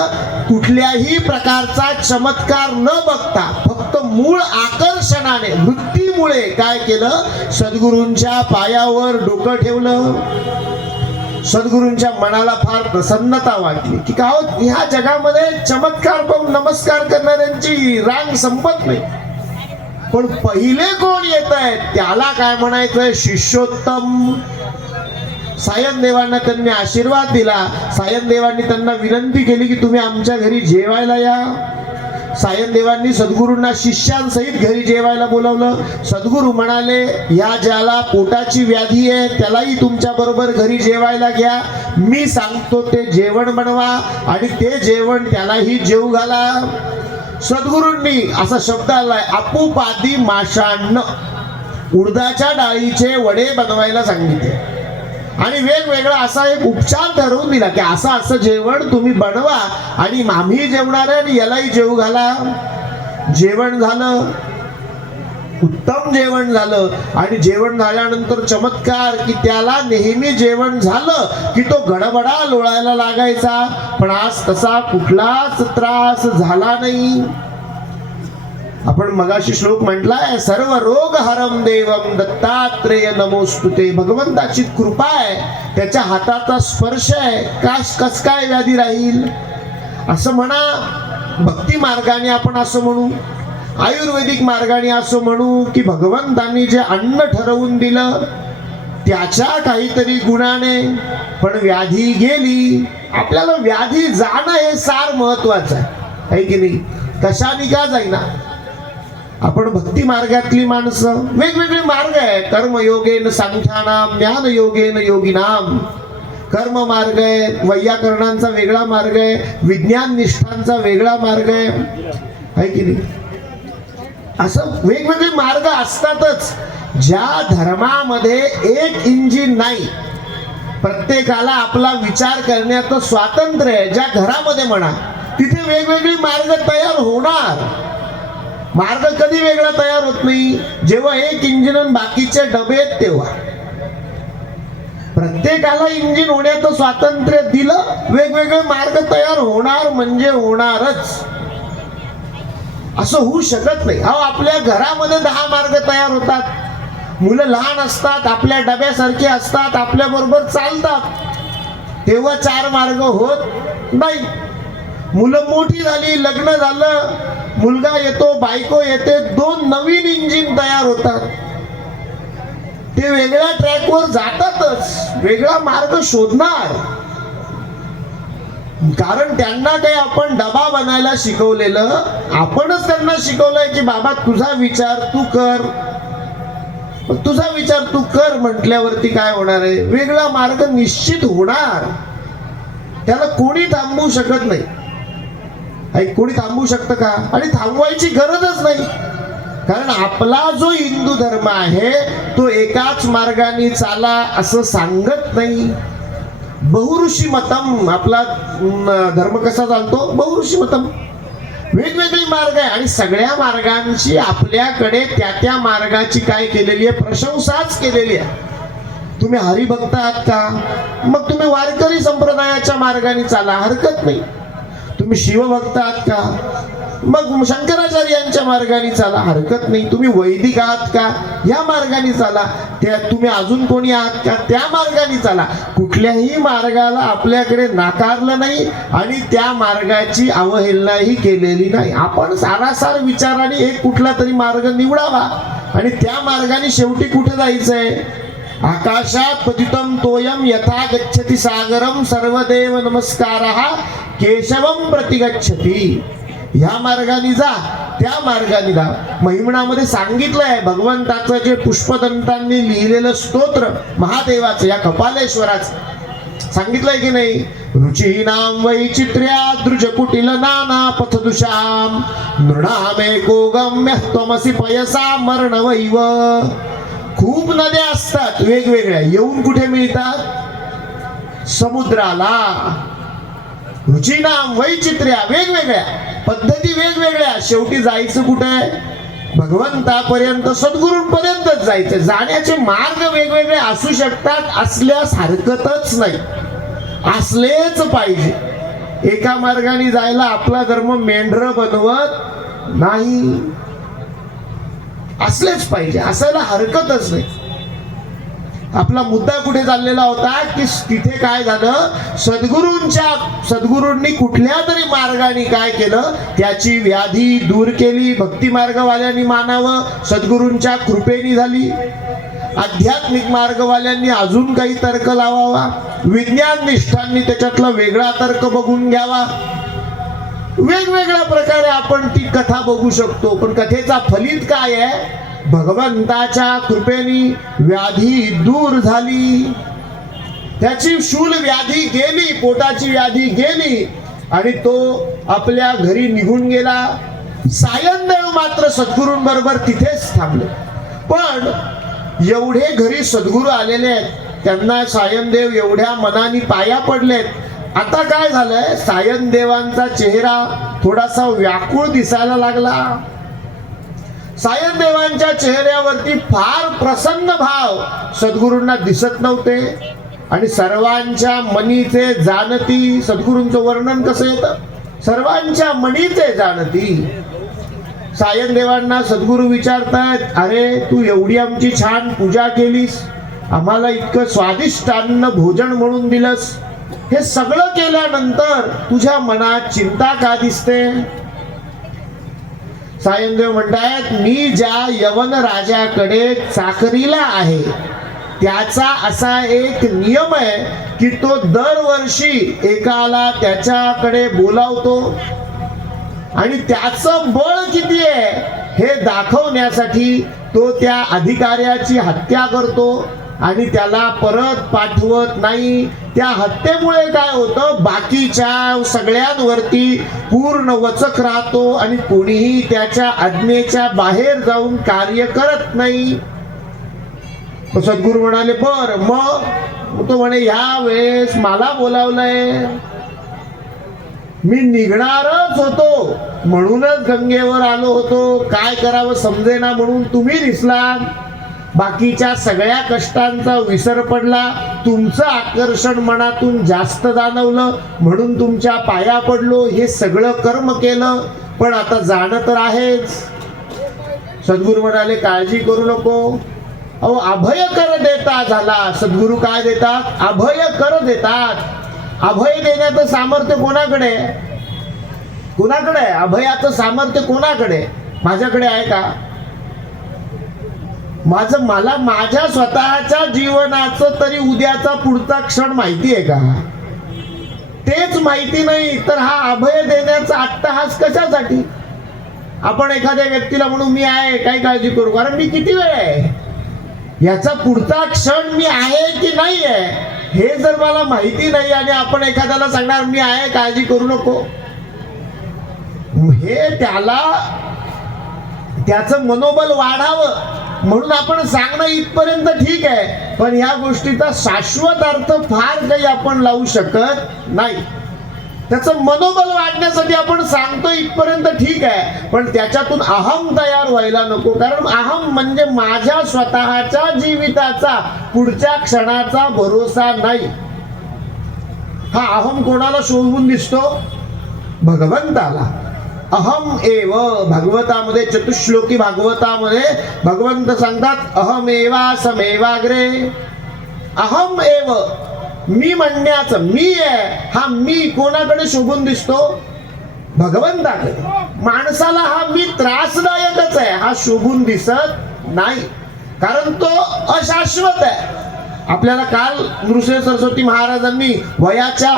कुठल्याही प्रकारचा चमत्कार न बघता फक्त मूळ आकर्षणाने, वृत्तीमुळे काय केलं, सद्गुरूंच्या पायावर डोकं ठेवलं. सद्गुरूंच्या मनाला फार प्रसन्नता वाटली की का ह्या जगामध्ये चमत्कार पाहून नमस्कार करणाऱ्यांची रांग संपत नाही. पण पहिले कोण येत आहेत त्याला काय म्हणायचं, शिष्योत्तम. सायनदेवांना त्यांनी आशीर्वाद दिला. सायनदेवांनी त्यांना विनंती केली की तुम्ही आमच्या घरी जेवायला या. सायनदेवांनी सद्गुरूंना शिष्यांसहित घरी जेवायला बोलवलं. सद्गुरू म्हणाले, या ज्याला पोटाची व्याधी आहे त्यालाही तुमच्या बरोबर घरी जेवायला घ्या, मी सांगतो ते जेवण बनवा आणि ते जेवण त्यालाही जेवू घाला. सद्गुरूंनी असा शब्द आलाय, अपुपादी माशान्न, उडदाच्या डाळीचे वडे बनवायला सांगितले आणि वेगवेगळा असा एक उपचार ठरवून दिला की असं असं जेवण तुम्ही बनवा आणि आम्ही जेवणार आहे आणि यालाही जेवू घाला. जेवण झालं, उत्तम जेवण झालं आणि जेवण झाल्यानंतर चमत्कार की त्याला नेहमी जेवण झालं की तो गडबडा लोळायला लागायचा, पण आज तसा कुठलाच त्रास झाला नाही. आपण मगाशी श्लोक म्हटलाय, सर्व रोग हरम देवम दत्तात्रेय नमोस्तुते. भगवंताची कृपा आहे, त्याच्या हाताचा स्पर्श आहे, कस काय व्याधी राहील. असं म्हणा, भक्ती मार्गाने आपण असं म्हणू, आयुर्वेदिक मार्गाने असं म्हणू की भगवंतांनी जे अन्न ठरवून दिलं त्याच्या काहीतरी गुणाने पण व्याधी गेली. आपल्याला व्याधी जाणं हे सार महत्वाचं आहे की नाही. कशाने का जाईना, आपण भक्ती मार्गातली माणसं, वेगवेगळे मार्ग आहे. कर्मयोगेन सांख्यानाम, ज्ञान योगेन योगिनाम. कर्म मार्ग आहे, वैयाकरणांचा वेगळा मार्ग आहे, विज्ञान निष्ठांचा वेगळा मार्ग आहे की नाही. असं वेगवेगळे मार्ग असतातच. ज्या धर्मामध्ये एक इंजिन नाही, प्रत्येकाला आपला विचार करण्याचं स्वातंत्र्य आहे, ज्या घरामध्ये म्हणा तिथे वेगवेगळे मार्ग तयार होणार. मार्ग कधी वेगळा तयार होत नाही, जेव्हा एक इंजिन आणि बाकीचे डबे आहेत तेव्हा. प्रत्येकाला इंजिन होण्याचं स्वातंत्र्य दिलं, वेगवेगळे मार्ग तयार होणार म्हणजे होणारच. असं होऊ शकत नाही. अहो आपल्या घरामध्ये 10 मार्ग तयार होतात. मुलं लहान असतात, आपल्या डब्यासारखे असतात, आपल्या बरोबर चालतात, तेव्हा 4 मार्ग होत नाही. मुलं मोठी झाली, लग्न झालं, मुलगा येतो, बायको येते, 2 नवीन इंजिन तयार होतात. ते वेगळ्या ट्रॅकवर जातातच, वेगळा मार्ग शोधणार. कारण त्यांना काही आपण डबा बनायला शिकवलेलं, आपणच त्यांना शिकवलंय की बाबा तुझा विचार तू कर. तुझा विचार तू कर म्हटल्यावरती काय होणार आहे, वेगळा मार्ग निश्चित होणार. त्याला कोणी थांबवू शकत नाही. कोणी थांबवू शकतं का? आणि थांबवायची गरजच नाही. कारण आपला जो हिंदू धर्म आहे तो एकाच मार्गाने चाला असं सांगत नाही. बहुऋषी मतम, आपला धर्म कसा चालतो, बहुऋषी मतम. वेगवेगळे मार्ग आहे आणि सगळ्या मार्गांची आपल्याकडे त्या मार्गाची काय केलेली आहे, प्रशंसाच केलेली आहे. तुम्ही हरिभक्त आहात का, मग तुम्ही वारकरी संप्रदायाच्या मार्गाने चाला, हरकत नाही. तुम्ही शिवभक्त आहात का? मग शंकराचार्यांच्या मार्गाने चाला, हरकत नाही. तुम्ही वैदिक आहात का? या मार्गाने चाला. त्या तुम्ही अजून कोणी आहात का? त्या मार्गाने चाला. कुठल्याही मार्गाला आपल्याकडे नाकारलं नाही आणि त्या मार्गाची अवहेलनाही केलेली नाही. आपण सारासार विचाराने एक कुठला तरी मार्ग निवडावा आणि त्या मार्गाने शेवटी कुठे जायचंय? आकाशात पतितम तोयम यथा गच्छति सागरम सर्वदेव नमस्कारः केशवम प्रतिगच्छति. ह्या मार्गाने जा, त्या मार्गाने जा. महिमणामध्ये सांगितलंय भगवंताचं जे पुष्पदंतांनी लिहिलेलं स्तोत्र महादेवाचं, या कपालेश्वराचं सांगितलंय की नाही? रुचीनाम वैचित्र्या द्रुजकुटिल नाना पथदुषाम नृणामेको गम्य त्वमसि पयसा मरणवैव. खूप नद्या असतात वेगवेगळ्या, येऊन कुठे मिळतात? समुद्राला. रुचीनाम वैचित्र्या, वेगवेगळ्या पद्धती, वेगवेगळ्या. शेवटी जायचं कुठे? भगवंतापर्यंत, सद्गुरूंपर्यंतच जायचं. जाण्याचे मार्ग वेगवेगळे असू शकतात, असल्यास हरकतच नाही, असलेच पाहिजे. एका मार्गाने जायला आपला धर्म मेंढर बनवत नाही, असलेच पाहिजे, असायला हरकतच नाही. आपला मुद्दा कुठे चाललेला होता की तिथे काय झालं? सद्गुरूंनी कुठल्या तरी मार्गाने काय केलं? त्याची व्याधी दूर केली. भक्ती मार्गवाल्यांनी मानावं, सद्गुरूंच्या कृपेने झाली. आध्यात्मिक मार्गवाल्यांनी अजून काही तर्क लावावा, विज्ञान निष्ठांनी त्याच्यातला वेगळा तर्क बघून घ्यावा. वेगवेगळ्या प्रकारे आपण ती कथा बघू शकतो. पण कथेचा फलित काय आहे? भगवंताच्या कृपेने व्याधी दूर झाली, त्याची शूल व्याधी गेली, पोटाची व्याधी गेली आणि तो आपल्या घरी निघून गेला. सायनदेव मात्र सद्गुरूंबरोबर तिथेच थांबले. पण एवढे घरी सद्गुरू आलेले आहेत, त्यांना सायनदेव एवढ्या मनाने पाया पडलेत. आता काय झालंय? सायनदेवांचा चेहरा थोडासा व्याकुळ दिसायला लागला. सायनदेवांच्या चेहऱ्यावरती फार प्रसन्न भाव सद्गुरूंना दिसत नव्हते आणि सर्वांच्या मनीचे जाणती. सद्गुरूंचं वर्णन कसं येतं? सर्वांच्या मनीचे जाणती. सायनदेवांना सद्गुरू विचारतात, अरे तू एवढी आमची छान पूजा केलीस, आम्हाला इतकं स्वादिष्ट अन्न भोजन म्हणून दिलंस, हे सगळं केल्यानंतर तुझ्या मनात चिंता का दिसते? सायनदेव म्हणतात, मी ज्या यवन राजाकडे चाकरीला आहे त्याचा असा एक नियम आहे की तो दरवर्षी एकाला त्याच्याकडे बोलावतो आणि त्याचं बळ किती आहे हे दाखवण्यासाठी तो त्या अधिकाऱ्याची हत्या करतो आणि त्याला परत पाठवत नाही. त्या हत्येमुळे काय होतं? बाकीच्या सगळ्यांवरती पूर्ण वचक राहतो आणि कोणीही त्याच्या आज्ञेच्या बाहेर जाऊन कार्य करत नाही. सद्गुरू म्हणाले, बर मग? तो म्हणे, ह्या वेळेस मला बोलावलंय, मी निघणारच होतो म्हणूनच गंगेवर आलो होतो, काय करावं समजेना म्हणून तुम्ही दिसलात. बाकीच्या सगळ्या कष्टांचा विसर पडला, तुमचं आकर्षण मनातून जास्त जाणवलं म्हणून तुमच्या पाया पडलो, हे सगळं कर्म केलं, पण आता जाणं तर आहेच. सद्गुरू म्हणाले, काळजी करू नको. अहो, अभय कर देता झाला. सद्गुरू काय देतात? अभय कर देतात. अभय देण्याचं सामर्थ्य कोणाकडे? कोणाकडे आहे अभयाचं सामर्थ्य? कोणाकडे? माझ्याकडे आहे का? मला माझ्या स्वतःच्या जीवनाचं तरी उद्याचा पुढचा क्षण माहिती आहे का? तेच माहिती नाही तर हा अभय देण्याचा अट्टहास कशासाठी? आपण एखाद्या व्यक्तीला म्हणू, मी आहे, काही काळजी करू, कारण मी किती वेळ आहे, याचा पुढचा क्षण मी आहे की नाही आहे हे जर मला माहिती नाही आणि आपण एखाद्याला सांगणार मी आहे, काळजी करू नको, हे त्याचं मनोबल वाढावं म्हणून आपण सांगणं इथपर्यंत ठीक आहे, पण ह्या गोष्टीचा शाश्वत अर्थ फार काही आपण लावू शकत नाही. त्याचं मनोबल वाढण्यासाठी आपण सांगतो इथपर्यंत ठीक आहे, पण त्याच्यातून अहम तयार व्हायला नको. कारण अहम म्हणजे माझ्या स्वतःच्या जीविताचा पुढच्या क्षणाचा भरोसा नाही. हा अहम कोणाला शोभून दिसतो? भगवंताला. अहम एव भागवतामध्ये, चतुश्लोकी भागवतामध्ये भगवंत सांगतात अहमेवासमेवाग्रे. अहम एव मी म्हणण्याचं, मी आहे, हा मी कोणाकडे शोभून दिसतो? भगवंताकडे. माणसाला हा मी त्रासदायकच आहे, हा शोभून दिसत नाही, कारण तो अशाश्वत आहे. आपल्याला काल नृसिंह सरस्वती महाराजांनी वयाच्या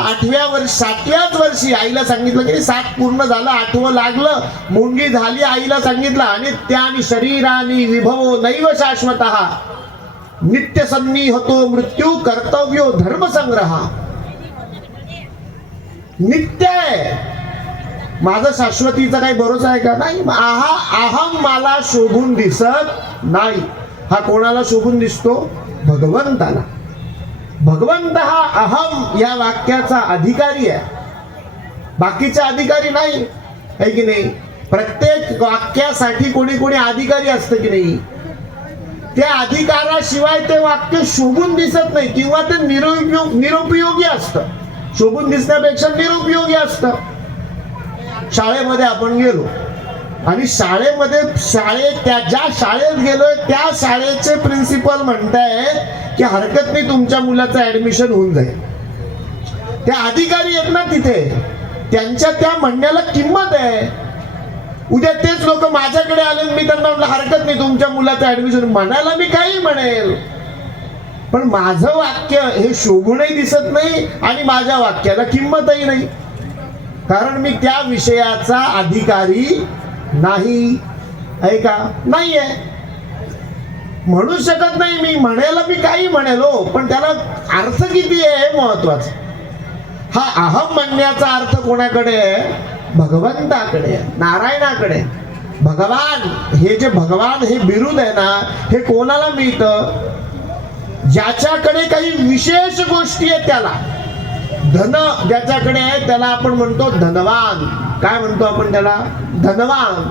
7व्याच वर्षी आईला सांगितलं की 7 पूर्ण झालं, 8वं लागलं, मुंगी झाली, आईला सांगितलं आणि त्यानी शरीरानी विभवो नैव शाश्वतः नित्य सन्निहतो मृत्यू कर्तव्यो धर्मसंग्रह. नित्य आहे, माझा शाश्वतीचा काही भरोसा आहे का? नाही. अहम मला शोभून दिसत नाही. हा कोणाला शोभून दिसतो? भगवंताला. भगवंत हा अहम या वाक्याचा अधिकारी आहे, बाकीचा अधिकारी नाही, आहे की नाही? प्रत्येक वाक्यासाठी कोणी कोणी अधिकारी असतं की नाही? त्या अधिकाराशिवाय ते वाक्य शोभून दिसत नाही किंवा ते निरुपयोगी असतं. शोभून दिसण्यापेक्षा निरुपयोगी असतं. शाळेमध्ये आपण गेलो आणि शाळेमध्ये ज्या शाळेत गेलोय त्या शाळेचे प्रिन्सिपल म्हणताय की हरकत नाही, तुमच्या मुलाचं ऍडमिशन होऊन जाईल. त्या अधिकारी आहेत ना तिथे, त्यांच्या त्या म्हणण्याला किंमत आहे. उद्या तेच लोक माझ्याकडे आले, मी त्यांना म्हटलं हरकत नाही, तुमच्या मुलाचं ऍडमिशन, म्हणायला मी काही म्हणेल, पण माझं वाक्य हे शोभूनही दिसत नाही आणि माझ्या वाक्याला किंमतही नाही, कारण मी त्या विषयाचा अधिकारी नाही. आहे का? नाहीये. म्हणू शकत नाही मी. म्हणायला मी काही म्हणेल हो, पण त्याला अर्थ किती आहे हे महत्वाचं. हा अहम म्हणण्याचा अर्थ कोणाकडे आहे? भगवंताकडे आहे, नारायणाकडे. भगवान, हे जे भगवान हे बिरुद आहे ना, हे कोणाला मिळतं? ज्याच्याकडे काही विशेष गोष्टी आहेत त्याला. धन ज्याच्याकडे आहे त्याला आपण म्हणतो धनवान. काय म्हणतो आपण त्याला? धनवान.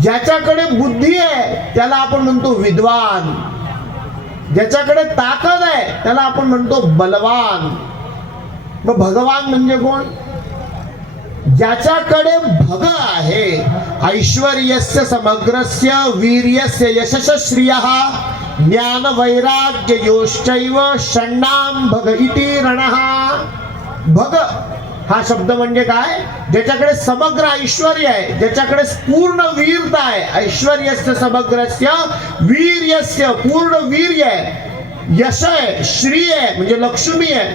ज्याच्याकडे बुद्धी आहे त्याला आपण म्हणतो विद्वान. ज्याच्याकडे ताकद आहे त्याला आपण म्हणतो बलवान. मग भगवान म्हणजे कोण? ज्याच्याकडे भग आहे. ऐश्वर्यस्य समग्रस्य वीर्यस्य यशस्य श्रियः ज्ञान वैराग्य योश्चैव षण्णाम भग इति रणः. भग हा शब्द म्हणजे काय? ज्याच्याकडे समग्र ऐश्वर्य आहे, ज्याच्याकडे पूर्ण वीरता आहे. ऐश्वर्यस्य समग्रस्य वीर्यस्य पूर्ण वीर्य आहे, यश आहे, श्री आहे म्हणजे लक्ष्मी आहे,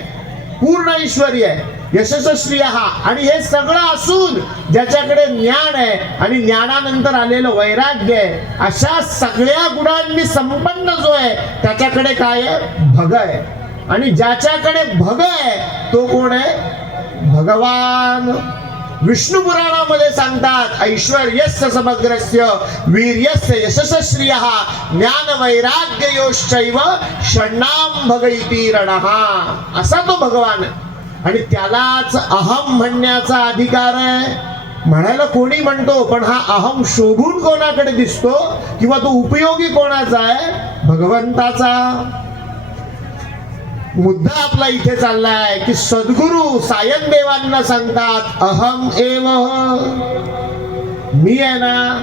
पूर्ण ऐश्वर्य आहे, यशस्वी हा. आणि हे सगळं असून ज्याच्याकडे ज्ञान आहे आणि ज्ञानानंतर आलेलं वैराग्य आहे, अशा सगळ्या गुणांनी संपन्न जो आहे त्याच्याकडे काय आहे? भग आहे. आणि ज्याच्याकडे भग आहे तो कोण आहे? भगवान. विष्णू पुराणामध्ये सांगतात ऐश्वर्यस्य समग्रस्य वीर्यस्य यशस्य श्रियः ज्ञान वैराग्य योश्चैव षण्णाम भग इति रणः. असा तो भगवान आहे आणि त्यालाच अहम म्हणण्याचा अधिकार आहे. म्हणायला कोणी म्हणतो, पण हा अहम शोभून कोणाकडे दिसतो किंवा तो उपयोगी कोणाचा आहे? भगवंताचा. मुद्दा आपला इथे चाललाय की सद्गुरु सायनदेवांना सांगतात अहम एव. मी आहे ना,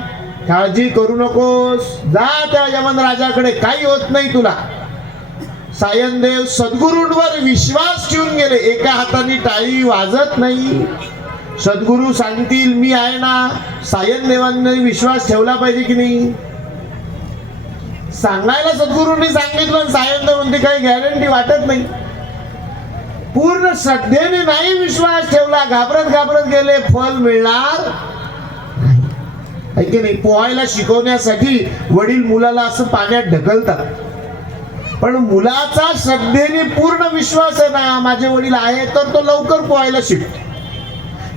काळजी करू नकोस, जा त्या यमन राजाकडे, काही होत नाही तुला. सायनदेव सद्गुरूंवर विश्वास ठेवून गेले. एका हाताने टाळी वाजत नाही. सद्गुरू सांगतील मी आहे ना. सायनदेवांनी विश्वास ठेवला पाहिजे की नाही? सांगायला सद्गुरूंनी सांगितलं, सायनदेव म्हणते काही गॅरंटी वाटत नाही. पूर्ण श्रद्धेने नाही विश्वास ठेवला, घाबरत घाबरत गेले, फल मिळणार नाही. नाही, पोहायला शिकवण्यासाठी वडील मुलाला असं पाण्यात ढकलतात, पण मुलाचा श्रद्धेने पूर्ण विश्वास आहे ना, माझे वडील आहे, तर तो लवकर पोहायला शिकतो.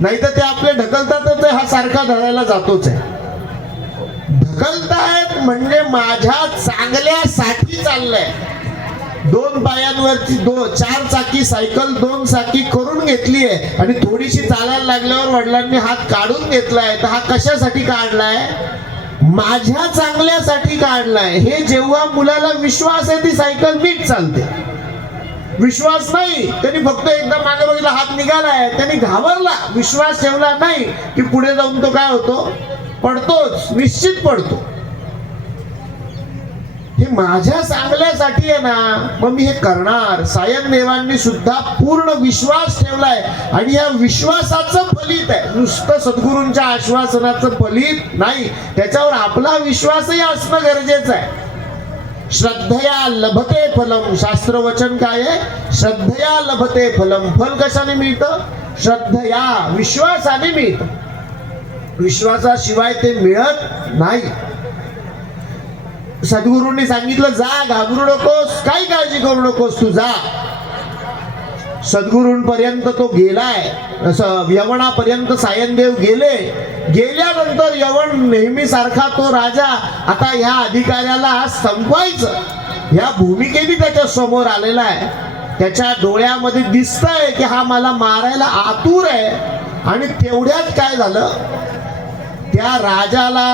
नाही तर ते आपले ढकलतातच, हा सारखा धरायला जातोच आहे. ढकलतायत म्हणजे माझ्या चांगल्यासाठी चाललंय. 2 पायांवरची 4 चाकी सायकल 2 चाकी करून घेतली आहे आणि थोडीशी चालायला लागल्यावर वडिलांनी हात काढून घेतलाय. तर हा कशासाठी काढलाय? माझ्या चांगल्यासाठी काढलाय. हे जेव्हा मुलाला विश्वास आहे ती सायकल नीट चालते. विश्वास नाही, त्यांनी फक्त एकदा मागे बघितला, हात निघालाय, त्यांनी घाबरला, विश्वास ठेवला नाही की पुढे जाऊन तो काय होतो, पडतोच, निश्चित पडतो. हे माझ्या चांगल्यासाठी आहे ना, मग मी हे करणार. सायन देवांनी सुद्धा पूर्ण विश्वास ठेवलाय आणि या विश्वासाचं फलित आहे, नुसतं सद्गुरूंच्या आश्वासनाचं फलित नाही, त्याच्यावर आपला विश्वासही असणं गरजेचं आहे. श्रद्धया लभते फलम, शास्त्र वचन काय आहे, श्रद्धया लभते फलम. फल कशाने मिळतं, श्रद्धया, विश्वासाने मिळतं, विश्वासाशिवाय ते मिळत नाही. सद्गुरूंनी सांगितलं जा, घाबरू नकोस, काही काळजी करू नकोस, तू जा. सद्गुरूंपर्यंत तो गेलाय, यवनापर्यंत सायनदेव गेले. गेल्यानंतर यवन नेहमी सारखा तो राजा आता ह्या अधिकाऱ्याला संपवायचं ह्या भूमिकेने त्याच्या समोर आलेला आहे. त्याच्या डोळ्यामध्ये दिसतंय की हा मला मारायला आतुर आहे. आणि तेवढ्यात काय झालं, त्या राजाला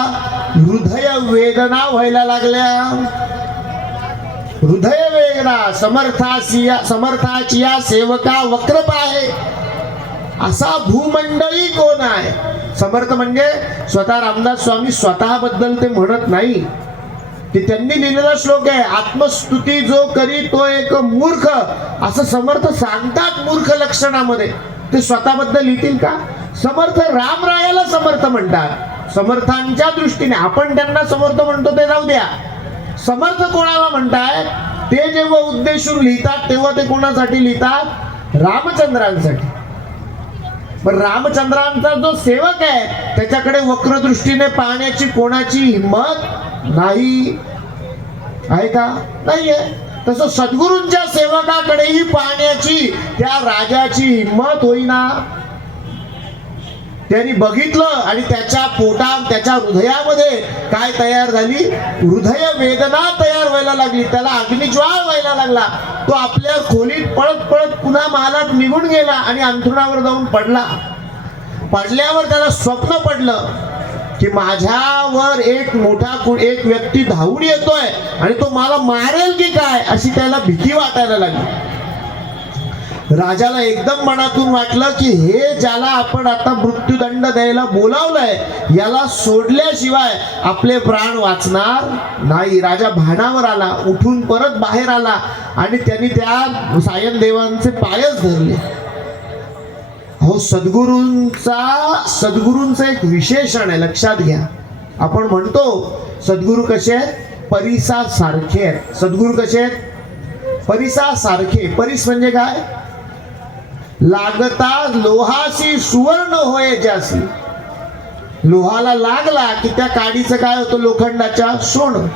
हृदय वेदना व्हायला लागल्या. हृदय वेदना, समर्थाची या सेवका वक्रप आहे. असा भूमंडळी कोण आहे? समर्थ म्हणजे स्वतः रामदास स्वामी स्वतःबद्दल ते म्हणत नाही, ते त्यांनी लिहिलेला श्लोक आहे. आत्मस्तुती जो करी तो एक मूर्ख, असं समर्थ सांगतात मूर्ख लक्षणामध्ये. ते स्वतःबद्दल लिहितील का? समर्थ रामरायाला समर्थ म्हणतात. समर्थांच्या दृष्टीने आपण त्यांना समर्थ म्हणतो ते जाऊ द्या. समर्थ कोणाला म्हणताय? ते जेव्हा उद्देशून लिहितात तेव्हा ते कोणासाठी लिहितात? रामचंद्रांसाठी. पण रामचंद्रांचा जो सेवक आहे त्याच्याकडे वक्र दृष्टीने पाहण्याची कोणाची हिंमत नाही आहे का? नाहीये. तसं सद्गुरूंच्या सेवकाकडेही पाहण्याची त्या राजाची हिंमत होईना. त्यांनी बघितलं आणि त्याच्या पोटात, त्याच्या हृदयामध्ये काय तयार झाली? हृदय वेदना तयार व्हायला लागली. त्याला अग्निज्वाळ व्हायला लागला. तो आपल्या खोलीत पळत पळत पुन्हा महालात निघून गेला आणि अंथरुणावर जाऊन पडला. पडल्यावर त्याला स्वप्न पडलं की माझ्यावर एक व्यक्ती धावून येतोय आणि तो मला मारेल की काय, अशी त्याला भीती वाटायला लागली. राजाला एकदम मनातून वाटलं की हे ज्याला आपण आता मृत्यूदंड द्यायला बोलावलंय याला सोडल्याशिवाय आपले प्राण वाचणार नाही. राजा भानावर आला, उठून परत बाहेर आला आणि त्यांनी त्या सायन देवांचे पायच धरले. हो, सद्गुरूंचं एक विशेषण आहे, लक्षात घ्या. आपण म्हणतो सद्गुरू कसे आहेत? परिसासारखे आहेत. सद्गुरू कसे आहेत? परिसासारखे. परिस म्हणजे काय? लागता लोहाशी सुवर्ण होय ज्यासी. लोहाला लागला की त्या काडीचं काय होतं? लोखंडाच्या सोनं.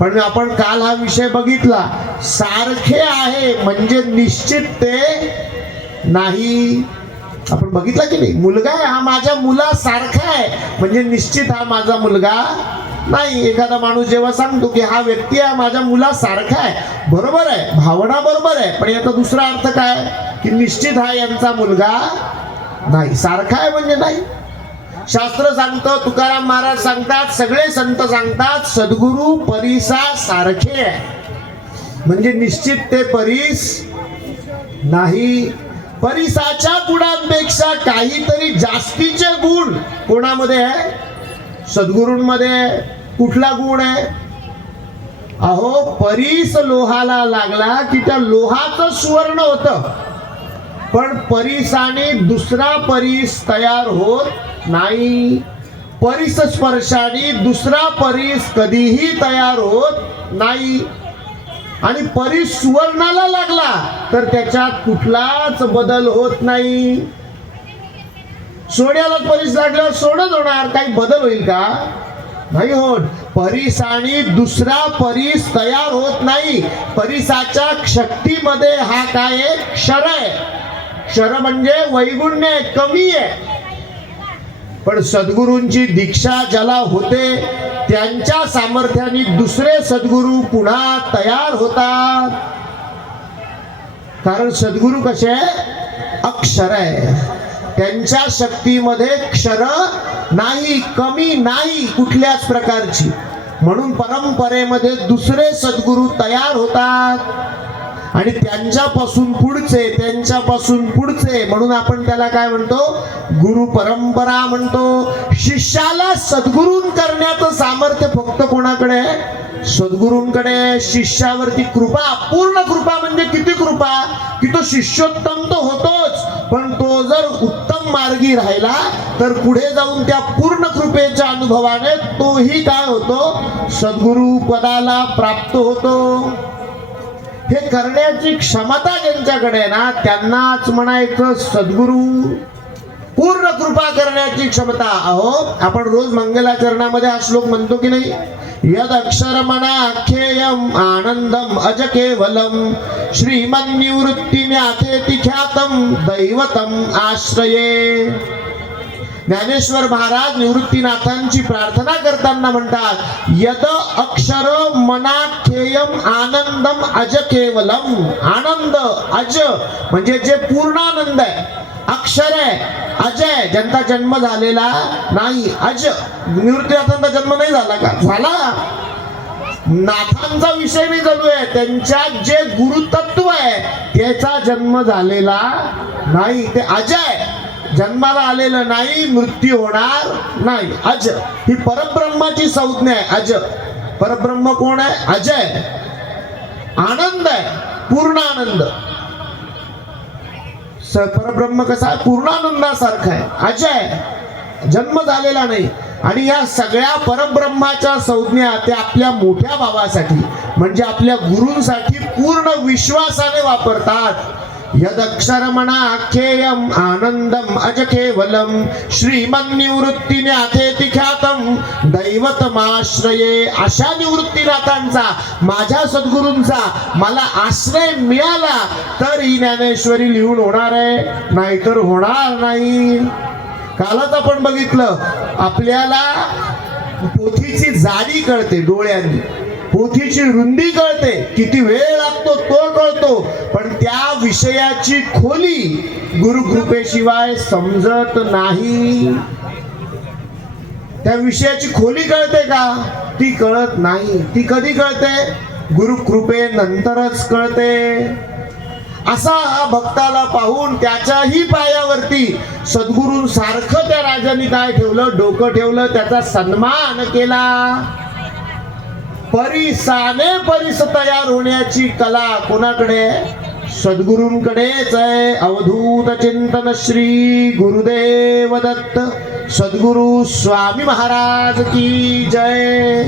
पण आपण काल हा विषय बघितला, सारखे आहे म्हणजे निश्चित ते नाही. आपण बघितला की नाही? मुलगा आहे, हा माझ्या मुलासारखा आहे म्हणजे निश्चित हा माझा मुलगा नाही. एखादा माणूस जेव्हा सांगतो की हा व्यक्ती हा माझ्या मुलासारखा आहे, बरोबर आहे, भावना बरोबर आहे, पण याचा दुसरा अर्थ काय की निश्चित हा यांचा मुलगा नाही. सारखा आहे म्हणजे नाही. शास्त्र सांगतं, तुकाराम महाराज सांगतात, सगळे संत सांगतात, सद्गुरू परिसा सारखे आहे म्हणजे निश्चित ते परिस नाही. परिसाच्या गुणांपेक्षा काहीतरी जास्तीचे गुण कोणामध्ये आहे? सद्गुरूंमध्ये. कुठला गुण आहे? अहो, परीस लोहाला लागला की त्या लोहाचं सुवर्ण होतं, पण परीसाने दुसरा परीस तयार होत नाही. परीस स्पर्शाने दुसरा परीस कधीही तयार होत नाही. आणि परीस सुवर्णाला लागला तर त्याच्यात कुठलाच बदल होत नाही. सोन्याला परीस लागल्यावर सोनच होणार, काही बदल होईल का? नाही होत. परीसाने दुसरा परीस तयार होत नाही. परीसाच्या शक्तीमध्ये हा काय आहे? क्षर आहे. क्षर म्हणजे वैगुण्य आहे, कमी आहे. पण सद्गुरूंची दीक्षा ज्याला होते त्यांच्या सामर्थ्याने दुसरे सद्गुरू पुन्हा तयार होतात. कारण सद्गुरू कसे? अक्षर आहे. त्यांच्या शक्तीमध्ये क्षर नाही, कमी नाही कुठल्याच प्रकारची. म्हणून परंपरेमध्ये दुसरे सद्गुरू तयार होतात. आणि त्यांच्यापासून पुढचे म्हणून आपण त्याला काय म्हणतो, गुरु परंपरा म्हणतो. शिष्याला सद्गुरून करण्याचं सामर्थ्य फक्त कोणाकडे आहे? सद्गुरूंकडे. शिष्यावरती कृपा, पूर्ण कृपा म्हणजे किती कृपा की तो शिष्योत्तम तो होतोच, पण तो जर उत्तम मार्गी राहिला तर पुढे जाऊन त्या पूर्ण कृपेच्या अनुभवाने तोही काय होतो, सद्गुरु पदाला प्राप्त होतो. हे करण्याची क्षमता ज्यांच्याकडे आहे ना, त्यांनाच म्हणायचं सद्गुरु. पूर्ण कृपा करण्याची क्षमता. अहो, आपण रोज मंगलाचरणामध्ये हा श्लोक म्हणतो की नाही, यद अक्षरमणाख्येयम आनंदम अज केवलम श्रीमन्निवृत्तिन्याथेति ख्यातम दैवतम आश्रये. ज्ञानेश्वर महाराज निवृत्तीनाथांची प्रार्थना करताना म्हणतात, यद अक्षर मनाख्येयम आनंदम अज केवलम. आनंद अज म्हणजे जे पूर्णानंद आहे, अक्षर आहे, अजय ज्यांचा जन्म झालेला नाही. अज निवृत्तीनाथांचा जन्म नाही झाला का? झाला. नाथांचा विषय नाही चालू आहे, त्यांच्यात जे गुरुतत्व आहे त्याचा जन्म झालेला नाही. ते अजय, जन्माला आलेलं नाही, मृत्यू होणार नाही. अज ही परब्रह्माची संज्ञा आहे. अज परब्रह्म कोण आहे? अजय. आनंद आहे, पूर्ण आनंद. परब्रह्म कसा आहे? पूर्णानंदासारखा आहे, अजय, जन्म झालेला नाही. आणि या सगळ्या परब्रह्माच्या संज्ञा ते आपल्या मोठ्या भावासाठी म्हणजे आपल्या गुरूंसाठी पूर्ण विश्वासाने वापरतात. यदक्षरमणाख्येयम आनंदम अज केवलम श्रीमन्निवृत्तिन्याथेति ख्यातम दैवतमाश्रये. अशा निवृत्तीनाथांचा, माझ्या सद्गुरूंचा मला आश्रय मिळाला तर ही ज्ञानेश्वरी लिहून होणार आहे, नाहीतर होणार नाही. कालच आपण बघितलं, आपल्याला पोथीची जाडी कळते डोळ्यांनी, पोथीची रुंदी कळते, किती वेळ लागतो तो कळतो, पण त्या विषयाची खोली गुरुकृपेशिवाय समजत नाही. त्या विषयाची खोली कळते का? ती कळत नाही. ती कधी कळते? गुरुकृपेनंतरच कळते. असा हा भक्ताला पाहून त्याच्याही पायावरती सद्गुरूंसारखं त्या राजांनी काय ठेवलं? डोकं ठेवलं, त्याचा सन्मान केला. परिसाने परिस तयार होण्याची कला कोणाकडे? सद्गुरूंकडेच आहे. अवधूत चिंतन श्री गुरुदेव दत्त सद्गुरु स्वामी महाराज की जय.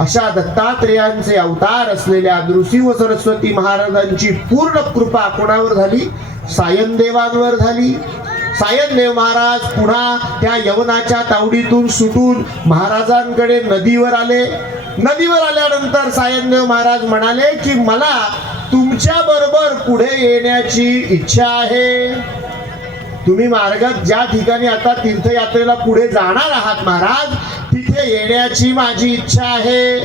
अशा दत्तात्रेयांचे अवतार असलेल्या नृसिंह सरस्वती महाराजांची पूर्ण कृपा कोणावर झाली? सायनदेवांवर झाली. सायनदेव महाराज पुन्हा त्या यवनाच्या तावडीतून सुटून महाराजांकडे नदीवर आले. नदीवर आल्यानंतर सायनदेव महाराज म्हणाले की मला तुमच्या बरोबर पुढे येण्याची इच्छा आहे. तुम्ही मार्गात ज्या ठिकाणी आता तीर्थयात्रेला पुढे जाणार आहात महाराज, तिथे येण्याची माझी इच्छा आहे.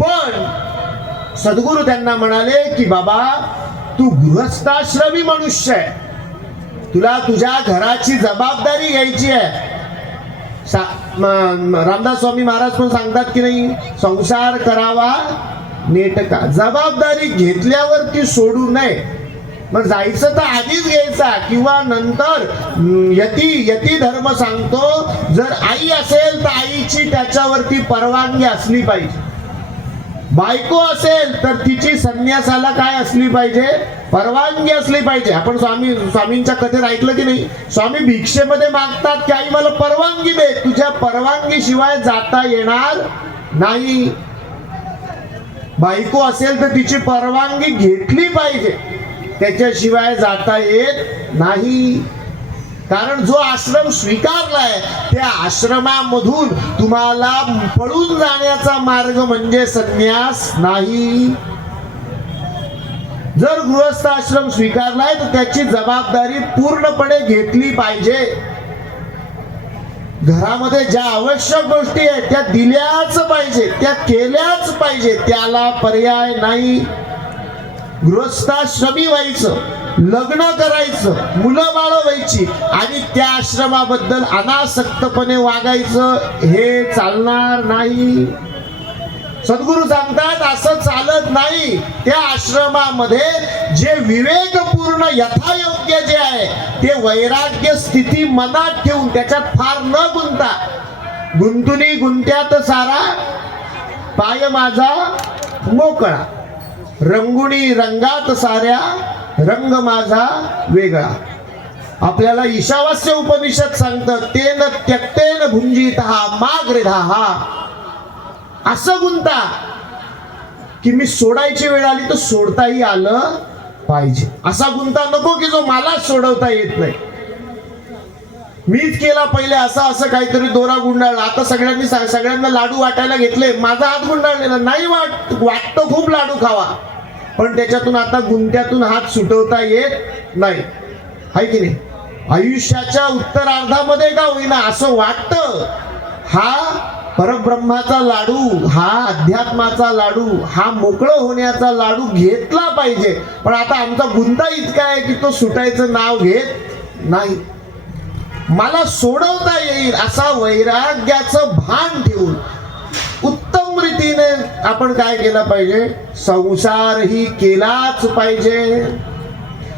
पण सद्गुरू त्यांना म्हणाले की बाबा, तू गृहस्थाश्रमी मनुष्य आहे, तुला तुझ्या घराची जबाबदारी घ्यायची आहे. रामदास स्वामी महाराज पण सांगतात की नाही, संसार करावा नेटका. जबाबदारी घेतल्यावर ती सोडू नये. मग जायचं तर आधीच घ्यायचा किंवा नंतर. यती धर्म सांगतो, जर आई असेल तर आईची त्याच्यावरती परवानगी असली पाहिजे. बायको असेल तर तिची संन्यासाला काय असली पाहिजे? परवानगी असली पाहिजे. आपण स्वामींच्या कथेत ऐकलं की नाही, स्वामी भिक्षेमध्ये मागतात की आई मला परवानगी दे, तुझ्या परवानगी शिवाय जाता येणार नाही. बायको असेल तर तिची परवानगी घेतली पाहिजे, त्याच्याशिवाय जाता येत नाही. कारण जो आश्रम स्वीकारलाय त्या आश्रमामधून तुम्हाला पळून जाण्याचा मार्ग म्हणजे संन्यास नाही. जर गृहस्थ आश्रम स्वीकारलाय तर त्याची जबाबदारी पूर्णपणे घेतली पाहिजे. घरामध्ये ज्या आवश्यक गोष्टी आहेत त्या दिल्याच पाहिजे, त्या केल्याच पाहिजे, त्याला पर्याय नाही. गृहस्थाश्रमी व्हायचं, लग्न करायचं, मुलं बाळं व्हायची आणि त्या आश्रमाबद्दल अनासक्तपणे वागायचं, हे चालणार नाही. सद्गुरू सांगतात असं चालत नाही. त्या आश्रमामध्ये जे विवेकपूर्ण यथायोग्य जे आहे ते वैराग्य स्थिती मनात ठेवून त्याच्यात फार न गुंता, गुंतुनी गुंत्यात सारा पाय माझा मोकळा, रंगुणी रंगात साऱ्या रंग माझा वेगळा. आपल्याला ईशावास्य उपनिषद सांगतं तेन त्यक्तेन भुंजितः मागृधा. असं गुंता की मी सोडायची वेळ आली तर सोडताही आलं पाहिजे. असा गुंता नको की जो मला सोडवता येत नाही. मीच केला पहिले असं काहीतरी दोरा गुंडाळला, आता सगळ्यांना लाडू वाटायला घेतले, माझा हात गुंडाळलेला नाही. वाटतं खूप लाडू खावा, पण त्याच्यातून आता गुंत्यातून हात सुटवता येत नाही, आहे की नाही? आयुष्याच्या उत्तरार्धामध्ये का होईना असं वाटतं हा परब्रह्माचा लाडू, हा अध्यात्माचा लाडू, हा मोकळं होण्याचा लाडू घेतला पाहिजे. पण आता आमचा गुंता इतका आहे की तो सुटायचं नाव घेत नाही. मला सोडवता येईल असा वैराग्याचं भान ठेवून उत्तम रीतीने आपण काय केलं पाहिजे, संसारही केलाच पाहिजे.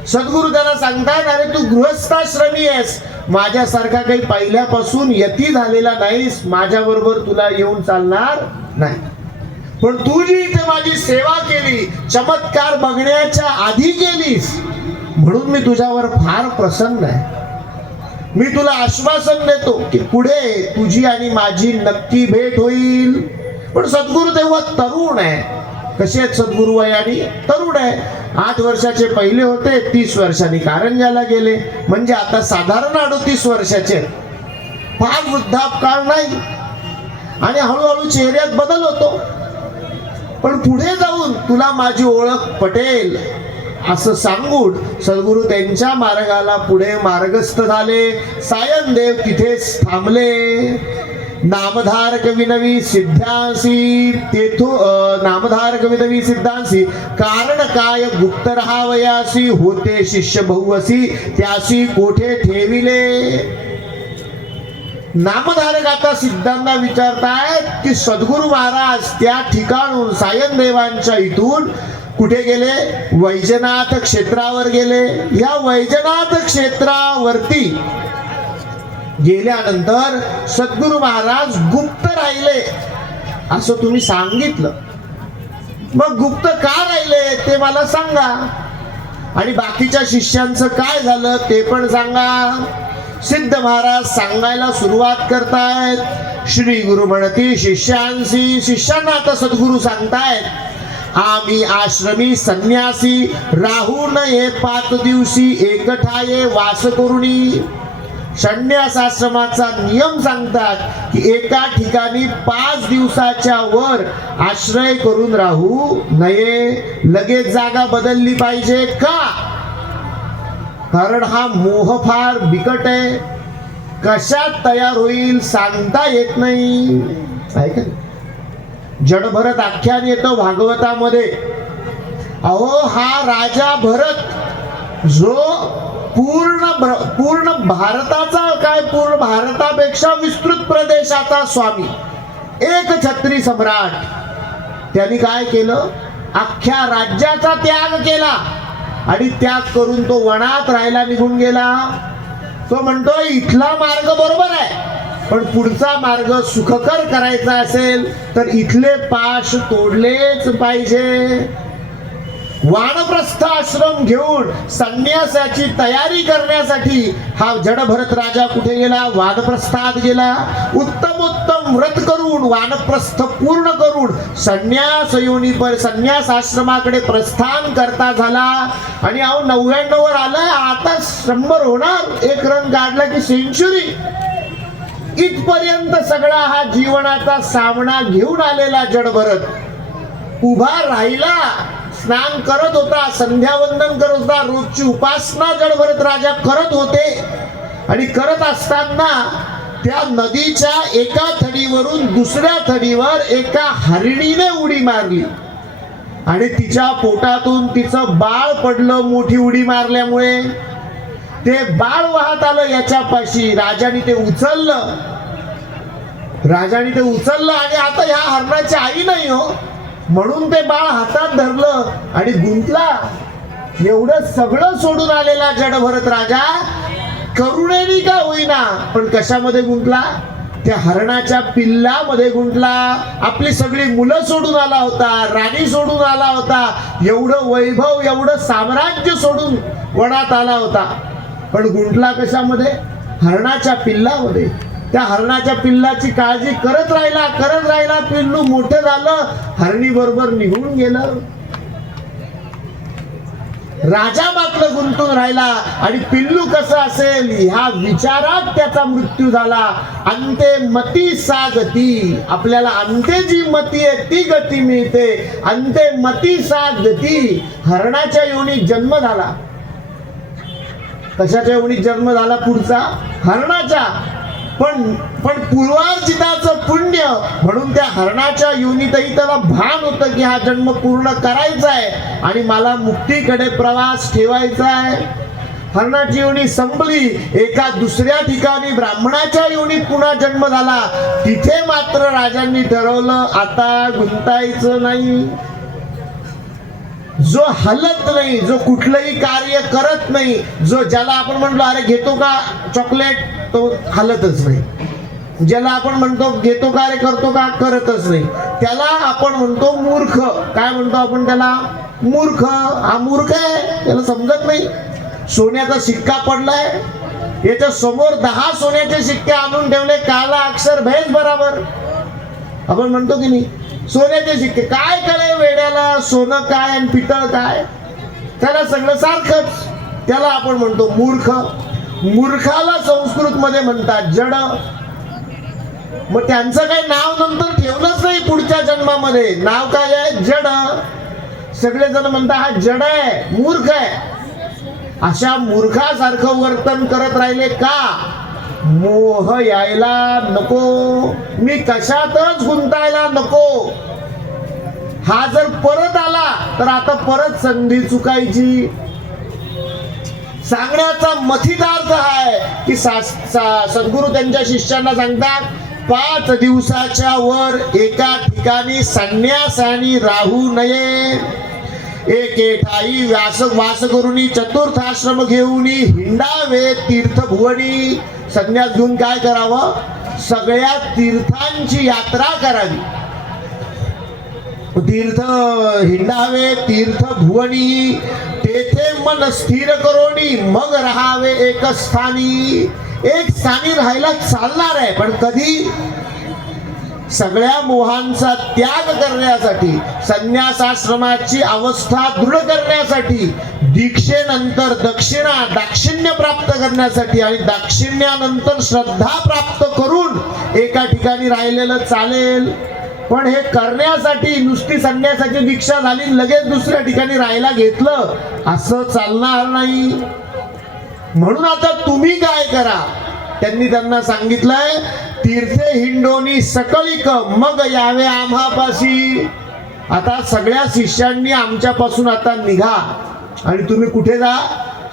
सद्गुरु त्याला सांगतात अरे तू गृहस्थाश्रमी आहेस, माझ्यासारखा काही पहिल्यापासून यती झालेला नाहीस, माझ्या बरोबर तुला येऊन चालणार नाही. पण तू जी इथे माझी सेवा केली, चमत्कार बघण्याच्या आधी केलीस, म्हणून मी तुझ्यावर फार प्रसन्न आहे. मी तुला आश्वासन देतो की पुढे तुझी आणि माझी नक्की भेट होईल. पण सद्गुरु तेव्हा तरुण आहे. कसे आहेत सद्गुरु वयाने? तरुण आहे. 8 वर्षाचे पहिले होते, 30 वर्षांनी कारंजाला गेले, म्हणजे आता साधारण 38 वर्षाचे. फार वृद्धापकाळ नाही आणि हळूहळू चेहऱ्यात बदल होतो. पण पुढे जाऊन तुला माझी ओळख पटेल असं सांगून सद्गुरु त्यांच्या मार्गाला पुढे मार्गस्थ झाले. सायनदेव तिथेच थांबले. नामधारक विनवी सिद्धांसी नामधारक विनवी सिद्धांसी कारण काय गुप्त राहावयासी होते शिष्य बहुवसी त्यासी कोठे ठेविले. नामधारक आता सिद्धांना विचारतायत की सद्गुरु महाराज त्या ठिकाणून सायनदेवांच्या इथून कुठे गेले? वैजनाथ क्षेत्रावर गेले. या वैजनाथ क्षेत्रावरती गेल्यानंतर सद्गुरु महाराज गुप्त राहिले असं तुम्ही सांगितलं. मग गुप्त का राहिले ते मला सांगा, आणि बाकीच्या शिष्यांचं काय झालं ते पण सांगा. सिद्ध महाराज सांगायला सुरुवात करतायत. श्री गुरु म्हणती शिष्यांशी, शिष्यांना आता सद्गुरु सांगतायत आम्ही आश्रमी संन्यासी राहू नये 5 दिवशी एकठाये वास करुणी. संन्यास आश्रमाचा नियम सांगतात की एका ठिकाणी 5 दिवसाच्या वर आश्रय करून राहू नये. लगेच जागा बदलली पाहिजे का? कारण हा मोह फार बिकट आहे. कशात तयार होईल सांगता येत नाही. ऐका, जडभरत आख्यान येतं भागवतामध्ये. अहो हा राजा भरत जो पूर्ण भारताचा काय, पूर्ण भारतापेक्षा विस्तृत प्रदेशाचा स्वामी, एक छत्री सम्राट, त्यांनी काय केलं? अख्ख्या राज्याचा त्याग केला आणि त्याग करून तो वनात राहायला निघून गेला. तो म्हणतो इथला मार्ग बरोबर आहे, पण पुढचा मार्ग सुखकर करायचा असेल तर इथले पाश तोडलेच पाहिजे. वानप्रस्थ आश्रम घेऊन संन्यासाची तयारी करण्यासाठी हा जडभरत राजा कुठे गेला? वानप्रस्थात गेला. उत्तम व्रत करून वानप्रस्थ पूर्ण करून संन्यास आश्रमाकडे प्रस्थान करता झाला. आणि 99 वर आलाय, आता 100 होणार. एक रन काढला की सेंचुरी. इथपर्यंत सगळा हा जीवनाचा सामना घेऊन आलेला जडभरत उभा राहिला. स्नान करत होता, संध्यावंदन करत होता, रोजची उपासना जडभरत राजा करत होते. आणि करत असताना त्या नदीच्या एका थडीवरून दुसऱ्या थडीवर एका हरिणीने उडी मारली आणि तिच्या पोटातून तिचं बाळ पडलं. मोठी उडी मारल्यामुळे ते बाळ वाहत आलं याच्या पाशी. राजाने ते उचललं. राजाने ते उचललं आणि आता ह्या हरणाची आई नाही हो, म्हणून ते बाळ हातात धरलं आणि गुंतला. एवढं सगळं सोडून आलेला जड भरत राजा करुणेने का होईना पण कशामध्ये गुंतला? त्या हरणाच्या पिल्लामध्ये गुंतला. आपली सगळी मुलं सोडून आला होता, राणी सोडून आला होता, एवढं वैभव एवढं साम्राज्य सोडून वनात आला होता, पण गुंतला कशामध्ये? हरणाच्या पिल्लामध्ये. त्या हरणाच्या पिल्लाची काळजी करत राहिला. पिल्लू मोठं झालं, हरणी बरोबर निघून गेलं. राजा मात्र गुंतून राहिला आणि पिल्लू कसं असेल ह्या विचारात त्याचा मृत्यू झाला. अंते मती सा गती. आपल्याला अंते जी मती आहे ती गती मिळते. अंते मती सा गती. हरणाच्या योनीत जन्म झाला. कशाच्या योनीत जन्म झाला पुढचा? हरणाच्या. पण पूर्वार्जिताचं पुण्य म्हणून त्या हरणाच्या योनीतही त्याला भान होतं की हा जन्म पूर्ण करायचा आहे आणि मला मुक्तीकडे प्रवास ठेवायचा आहे. हरणाची योनी संपली. एका दुसऱ्या ठिकाणी ब्राह्मणाच्या योनीत पुन्हा जन्म झाला. तिथे मात्र राजांनी ठरवलं आता गुंतायचं नाही. जो हलत नाही, जो कुठलंही कार्य करत नाही, जो ज्याला आपण म्हणलो अरे घेतो का चॉकलेट, तो हलतच नाही. ज्याला आपण म्हणतो घेतो का रे करतो का, करतच नाही, त्याला आपण म्हणतो मूर्ख. काय म्हणतो आपण त्याला? मूर्ख. हा मूर्ख आहे, त्याला समजत नाही. सोन्याचा शिक्का पडलाय, याच्या समोर 10 सोन्याचे शिक्के आणून ठेवले, काला अक्षर भैस बराबर. आपण म्हणतो की नाही सोन्याचे शिक्के. काय कळे वेड्याला सोनं काय आणि पितळ काय, त्याला सगळं सारखंच. त्याला आपण म्हणतो मूर्ख. मूर्खाला संस्कृत मध्ये म्हणतात जड. मग त्यांचं काही नाव नंतर ठेवलंच नाही पुढच्या जन्मामध्ये. नाव काय आहे? जड. सगळेजण म्हणतात हा जड आहे, मूर्ख आहे. अशा मूर्खासारखं वर्तन करत राहिले का? मोह यायला नको, मी कशातच गुंतायला नको. हा जर परत आला तर आता परत संधी चुकायची. सांगण्याचा मथितार्थ आहे की सद्गुरु त्यांच्या शिष्यांना सांगतात 5 दिवसाच्या वर एका ठिकाणी संन्यासानी राहू नये. एके ठाई वास करुनी चतुर्थाश्रम घेऊनी हिंडावे तीर्थभुवनी. संन्यास घेऊन काय करावं? सगळ्या तीर्थांची यात्रा करावी. तीर्थ हिंडावे तीर्थभुवनी. तेथे मन स्थिर करोनी मग राहावे एक स्थानी. एक स्थानी राहायला चालणार आहे, पण कधी? सगळ्या मोहांचा त्याग करण्यासाठी, संन्यासाश्रमाची अवस्था दृढ करण्यासाठी, दीक्षेनंतर दाक्षिण्य प्राप्त करण्यासाठी आणि दाक्षिण्यानंतर श्रद्धा प्राप्त करून एका ठिकाणी राहिलेलं चालेल. पण हे करण्यासाठी नुसती संन्यासाची दीक्षा झाली लगेच दुसऱ्या ठिकाणी राहायला घेतलं असं चालणार नाही. म्हणून आता तुम्ही काय करा? त्यांना सांगितलंय तीर्थे हिंडोनी सकळिक मग यावे आम्हापाशी. आता सगळ्या शिष्यांनी आमच्यापासून आता निघा आणि तुम्ही कुठे जा?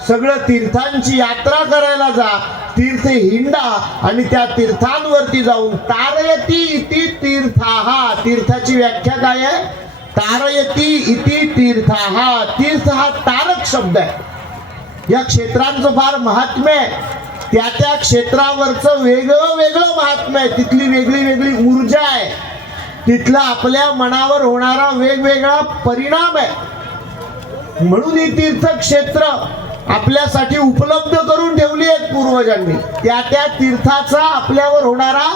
सगळं तीर्थांची यात्रा करायला जा. तीर्थे हिंडा आणि त्या तीर्थांवरती जाऊन तारयती इति तीर्थाहा. तीर्थाची व्याख्या काय आहे? तारयती इति तीर्थाहा. तीर्थ हा तारक शब्द आहे. या क्षेत्रांचं फार महात्म्य आहे. त्या क्षेत्रावरचं वेगळं महात्म्य आहे. तिथली वेगळी ऊर्जा आहे. तिथला आपल्या मनावर होणारा वेगवेगळा परिणाम आहे. म्हणून ही तीर्थक्षेत्र आपल्यासाठी उपलब्ध करून ठेवली आहेत पूर्वजांनी. त्या तीर्थाचा आपल्यावर होणारा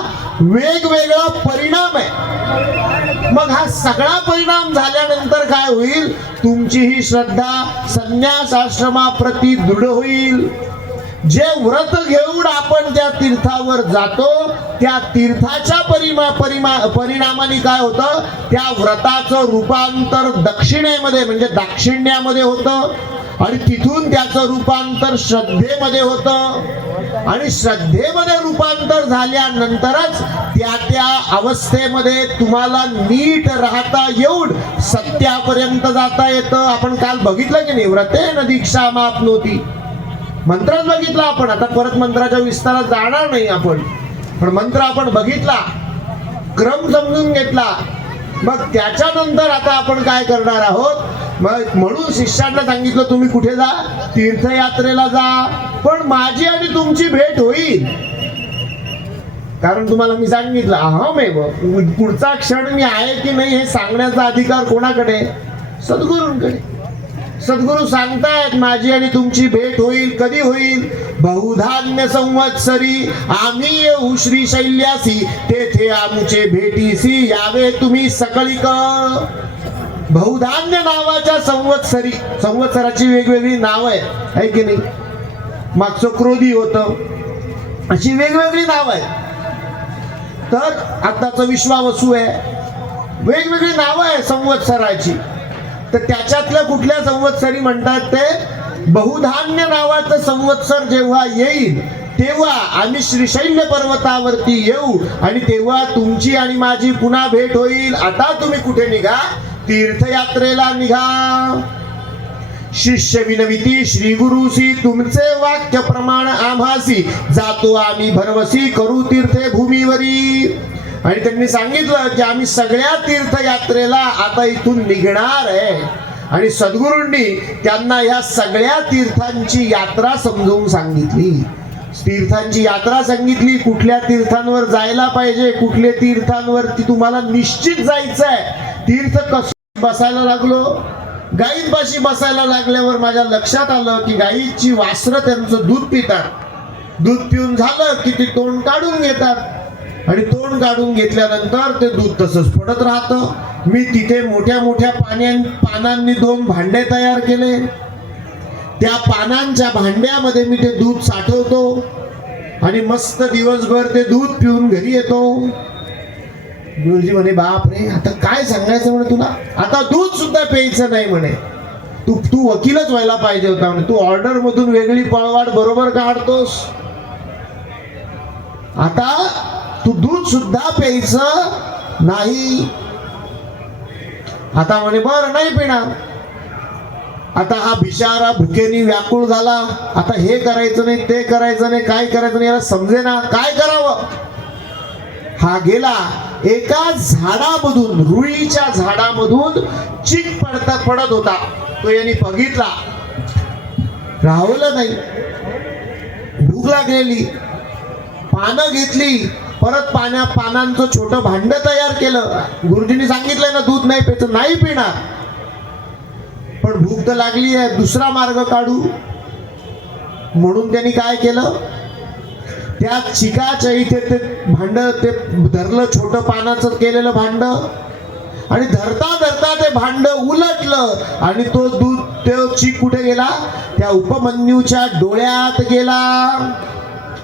वेगवेगळा परिणाम आहे. मग हा सगळा परिणाम झाल्यानंतर काय होईल? तुमची ही श्रद्धा संन्यास आश्रमाप्रती दृढ होईल. जे व्रत घेऊन आपण त्या तीर्थावर जातो त्या तीर्थाच्या परिणामाने काय होतं? त्या व्रताचं रूपांतर दक्षिणेमध्ये म्हणजे दाक्षिण्यामध्ये होतं आणि तिथून त्याचं रूपांतर श्रद्धेमध्ये होतं आणि श्रद्धेमध्ये रूपांतर झाल्यानंतरच त्या अवस्थेमध्ये तुम्हाला नीट राहता येऊन सत्यापर्यंत जाता येतं. आपण काल बघितलं की नाही? व्रतेन दीक्षा माप्नोति. मंत्रच बघितला आपण. आता परत मंत्राच्या विस्तारात जाणार नाही आपण, पण मंत्र आपण बघितला. क्रम समजून घेतला. मग त्याच्यानंतर आता आपण काय करणार आहोत, मग म्हणून शिष्यांना सांगितलं तुम्ही कुठे जा, तीर्थयात्रेला जा, पण माझी आणि तुमची भेट होईल. कारण तुम्हाला मी सांगितलं अहमेव, पुढचा क्षण मी आहे की नाही हे सांगण्याचा अधिकार कोणाकडे, सद्गुरूंकडे. सद्गुरू सांगतायत माझी आणि तुमची भेट होईल. कधी होईल, बहुधान्य संवत्सरी आम्ही येऊ श्रीशैल्यासी, तेथे आमचे भेटीसी यावे तुम्ही सकळीक. बहुधान्य नावाच्या संवत्सरी, संवत्सराची वेगवेगळी नाव आहे की नाही, मागचं क्रोधी होतं, अशी वेगवेगळी नाव आहेत. तर आताचं विश्वावसू आहे, वेगवेगळी नावं आहे संवत्सराची. तर त्याच्यातल्या कुठल्या संवत्सरी म्हणतात ते बहुधान्य नावाचं संवत्सर जेव्हा येईल तेव्हा आम्ही श्रीशैल्य पर्वतावरती येऊ आणि तेव्हा तुमची आणि माझी पुन्हा भेट होईल. आता तुम्ही कुठे निघा, तीर्थयात्रेला निघा. शिष्य विनविती श्री गुरुसी, तुमचे वाक्य प्रमाण आम्हासी, जातो आम्ही भरवसी करू तीर्थे भूमीवरी. आणि त्यांनी सांगितलं की आम्ही सगळ्या तीर्थयात्रेला आता इथून निघणार आहे. आणि सद्गुरूंनी त्यांना ह्या सगळ्या तीर्थांची यात्रा समजून सांगितली. तीर्थांची यात्रा सांगितली, कुठल्या तीर्थांवर जायला पाहिजे, कुठल्या तीर्थांवरती तुम्हाला निश्चित जायचं आहे. तीर्थ कसं बसायला लागलो, गायींपाशी बसायला लागल्यावर माझ्या लक्षात आलं की गायीची वासरं त्यांचं दूध पितात. दूध पिऊन झालं की ते तोंड काढून घेतात आणि तोंड काढून घेतल्यानंतर ते दूध तसंच पडत राहतं. मी तिथे मोठ्या मोठ्या पानांनी 2 भांडे तयार केले. त्या पानांच्या भांड्यामध्ये मी ते दूध साठवतो आणि मस्त दिवसभर ते दूध पिऊन घरी येतो. गुरुजी म्हणे बाप रे, आता काय सांगायचं म्हणे तुला, आता दूध सुद्धा प्यायचं नाही म्हणे. तू वकीलच व्हायला पाहिजे होता म्हणे. तू ऑर्डर मधून वेगळी पळवाट बरोबर काढतोस. आता तू दूध सुद्धा प्यायचं नाही. आता म्हणे बरं नाही पिणार. आता हा बिचारा भुकेनी व्याकुळ झाला. आता हे करायचं नाही, ते करायचं नाही, काय करायचं नाही, याला समजेना काय करावं. हा गेला एका झाडामधून, रुईच्या झाडामधून चिक पडत होता. तो यांनी बघितला, राहवलं नाही. भूक लागलेली, पानं घेतली, परत पानांचं छोटं भांड तयार केलं. गुरुजींनी सांगितलंय ना दूध नाही प्यायचं, नाही पिणार, पण भूक तर लागली आहे, दुसरा मार्ग काढू. म्हणून त्यांनी काय केलं, त्या चिकाच्या इथे ते भांड ते धरलं, छोटं पानाचं केलेलं भांड, आणि धरता धरता ते भांड उलटलं आणि तो दूध, तो चिक कुठे गेला, त्या उपमन्यूच्या डोळ्यात गेला.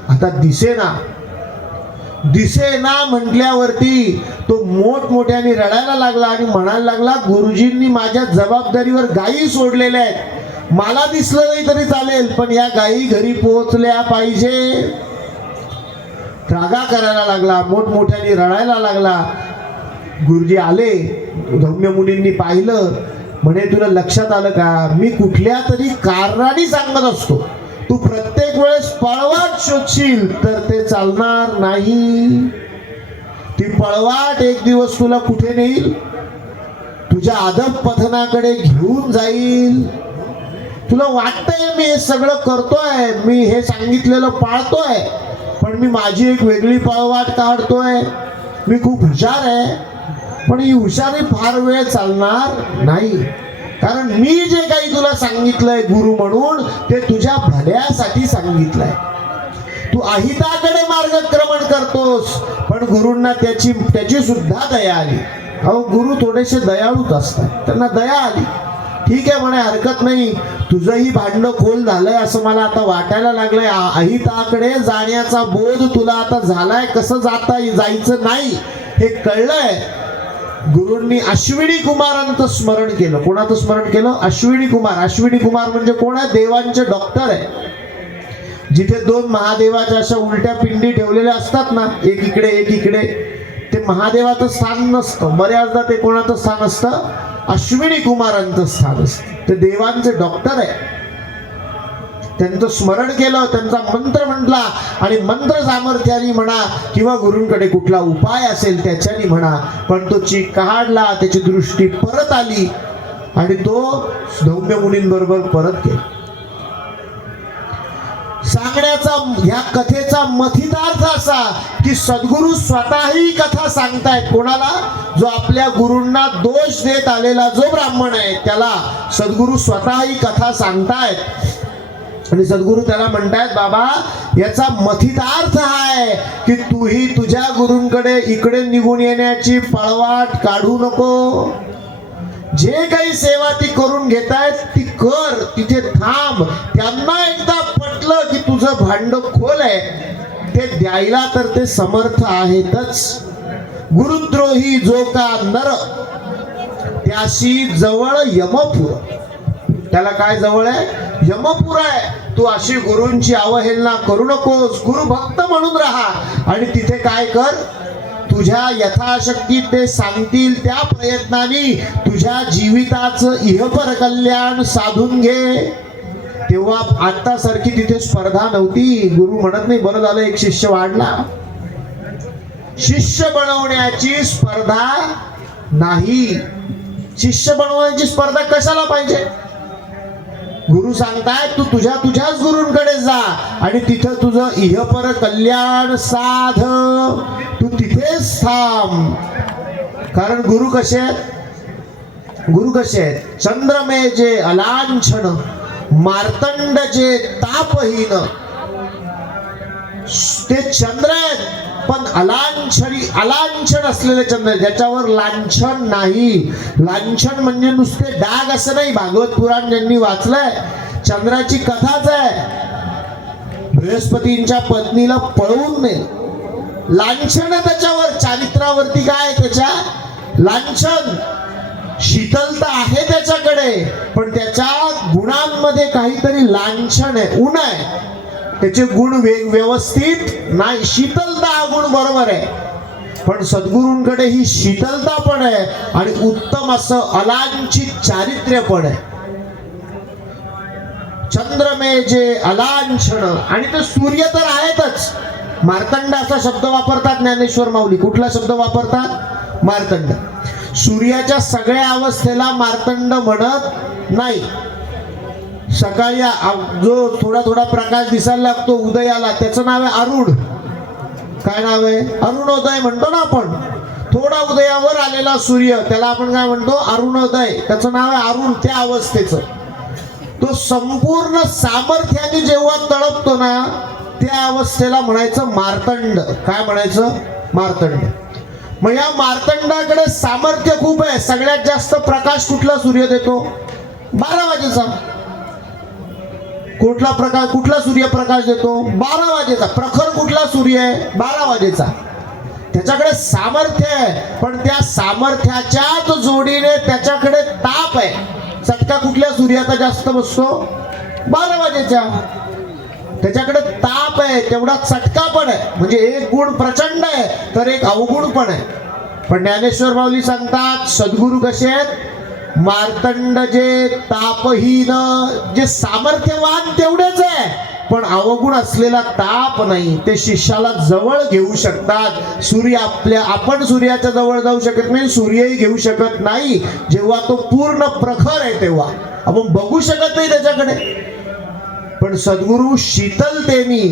आता दिसेना म्हटल्यावरती तो मोठमोठ्याने रडायला लागला आणि म्हणायला लागला, गुरुजींनी माझ्या जबाबदारीवर गायी सोडलेल्या आहेत, मला दिसलं नाही तरी चालेल, पण या गायी घरी पोहोचल्या पाहिजे. रागा करायला लागला, मोठमोठ्याने रडायला लागला. गुरुजी आले, धौम्य मुनींनी पाहिलं. म्हणे तुला लक्षात आलं का, मी कुठल्या तरी कारणाने सांगत असतो, तू प्रत्येक वेळेस पळवाट शोधशील तर ते चालणार नाही. ती पळवाट एक दिवस तुला कुठे नेईल, तुझ्या अधःपतनाकडे घेऊन जाईल. तुला वाटतंय मी हे सगळं करतोय, मी हे सांगितलेलं पाळतोय, पण मी माझी एक वेगळी पळवाट काढतोय, मी खूप हुशार आहे, पण ही हुशारी फार वेळ चालणार नाही. कारण मी जे काही तुला सांगितलंय गुरु म्हणून, ते तुझ्या भल्यासाठी सांगितलंय. तू अहिताकडे मार्गक्रमण करतोस, पण गुरूंना त्याची सुद्धा दया आली. अहो गुरु थोडेसे दयाळूच असतात, त्यांना दया आली. ठीक आहे म्हणे, हरकत नाही, तुझंही भांड खोल झालंय असं मला आता वाटायला लागलंय. अहिताकडे जाण्याचा बोध तुला आता झालाय, कसं जायचं नाही हे कळलंय. गुरूंनी अश्विनी कुमारांचं स्मरण केलं. कोणाचं स्मरण केलं, अश्विनी कुमार. अश्विनी कुमार म्हणजे कोण आहे, देवांचे डॉक्टर आहे. जिथे 2 महादेवाच्या अशा उलट्या पिंडी ठेवलेल्या असतात ना, एक इकडे एक इकडे, ते महादेवाचं स्थान नसतं, बऱ्याचदा ते कोणाचं स्थान असतं, अश्विनी कुमारांचं स्थान असतं. ते देवांचे डॉक्टर आहे. त्यांचं स्मरण केलं, त्यांचा मंत्र म्हटला आणि मंत्र सामर्थ्याने म्हणा किंवा गुरूंकडे कुठला उपाय असेल त्याच्याने म्हणा, पण तो चीक काढला, त्याची दृष्टी परत आली आणि तो धौम्य मुनींबरोबर परत गेला. सांगण्याचा ह्या कथेचा मथितार्थ असा की सद्गुरू स्वतःही कथा सांगतायत. कोणाला? जो आपल्या गुरूंना दोष देत आलेला जो ब्राह्मण आहे त्याला सद्गुरू स्वतःही कथा सांगतायत आणि सद्गुरू त्याला म्हणतायत, बाबा याचा मथितार्थ आहे की तूही तुझ्या गुरूंकडे इकडे निघून येण्याची पळवाट काढू नको. जे काही सेवा ती करून घेतायत ती कर, तिथे थांब. त्यांना एकदा पटलं की तुझं भांड खोल आहे, ते द्यायला तर ते समर्थ आहेतच. गुरुद्रोही जो का नर त्याशी जवळ यमपुर. त्याला काय जवळ आहे? यमपुर आहे. तू अशी गुरूंची अवहेलना करू नकोस, गुरु भक्त म्हणून राहा आणि तिथे काय कर, तुझ्या यथाशक्ती ते सांगतील त्या प्रयत्नाने तुझ्या जीविताचं इहपर कल्याण साधून घे. तेव्हा आता सारखी तिथे स्पर्धा नव्हती. गुरु म्हणत नाही बरं झालं एक शिष्य वाढला. शिष्य बनवण्याची स्पर्धा नाही. शिष्य बनवण्याची स्पर्धा कशाला पाहिजे? गुरु सांगतायत तू तुझ्याच गुरूंकडे जा आणि तिथं तुझं इहपर कल्याण साध. तू तिथेच थांब. कारण गुरु कसे आहेत? गुरु कसे आहेत? चंद्रमे जे अलांछन, मार्तंड जे तापहीन. ते चंद्र आहेत पण अलांछन असलेले चंद्र, ज्याच्यावर लांछन नाही. लांछन म्हणजे नुसते डाग असं नाही. भागवत पुराण ज्यांनी वाचलंय चंद्राची कथाच आहे. बृहस्पतींच्या पत्नीला पळवून नेल. लांछन त्याच्यावर, चारित्रावरती काय त्याच्या लांछन. शीतलता आहे त्याच्याकडे पण त्याच्या गुणांमध्ये काहीतरी लांछन आहे, उण आहे. त्याचे गुण व्यवस्थित नाही. शीतलता हा गुण बरोबर आहे पण सद्गुरूंकडे ही शीतलता पण आहे आणि उत्तम असं अलांछित चारित्र्य पण आहे. चंद्रमे जे अलांछन. आणि ते सूर्य तर आहेतच. मार्तंड असा शब्द वापरतात ज्ञानेश्वर माऊली. कुठला शब्द वापरतात? मार्तंड. सूर्याच्या सगळ्या अवस्थेला मार्तंड म्हणत नाही. सकाळी जो थोडा थोडा प्रकाश दिसायला लागतो उदयाला त्याचं नाव आहे अरुण. काय नाव आहे? अरुणोदय म्हणतो ना आपण. थोडा उदयावर आलेला सूर्य त्याला आपण काय म्हणतो? अरुणोदय. त्याचं नाव आहे अरुण. त्या अवस्थेचं तो संपूर्ण सामर्थ्याने जेव्हा तळपतो ना त्या अवस्थेला म्हणायचं मार्तंड. काय म्हणायचं? मार्तंड. मग या मार्तंडाकडे सामर्थ्य खूप आहे. सगळ्यात जास्त प्रकाश कुठला सूर्य देतो? 12 वाजेचा. कुठला सूर्यप्रकाश देतो? 12 वाजेचा. प्रखर कुठला सूर्य आहे? 12 वाजेचा. त्याच्याकडे सामर्थ्य आहे पण त्या सामर्थ्याच्याच जोडीने त्याच्याकडे ताप आहे. चटका कुठल्या सूर्याचा जास्त बसतो? 12 वाजेच्या. त्याच्याकडे ताप आहे तेवढा चटका पण आहे. म्हणजे एक गुण प्रचंड आहे तर एक अवगुण पण आहे. पण ज्ञानेश्वर माऊली सांगतात सद्गुरू कसे आहेत? मार्तंड जे तापहीन. जे सामर्थ्यवान तेवढेच आहे पण अवगुण असलेला ताप नाही. ते शिष्याला जवळ घेऊ शकतात. आपण सूर्याच्या जवळ जाऊ शकत नाही, सूर्यही घेऊ शकत नाही. जेव्हा तो पूर्ण प्रखर आहे तेव्हा आपण बघू शकत नाही त्याच्याकडे. पण सद्गुरू शीतलतेनी,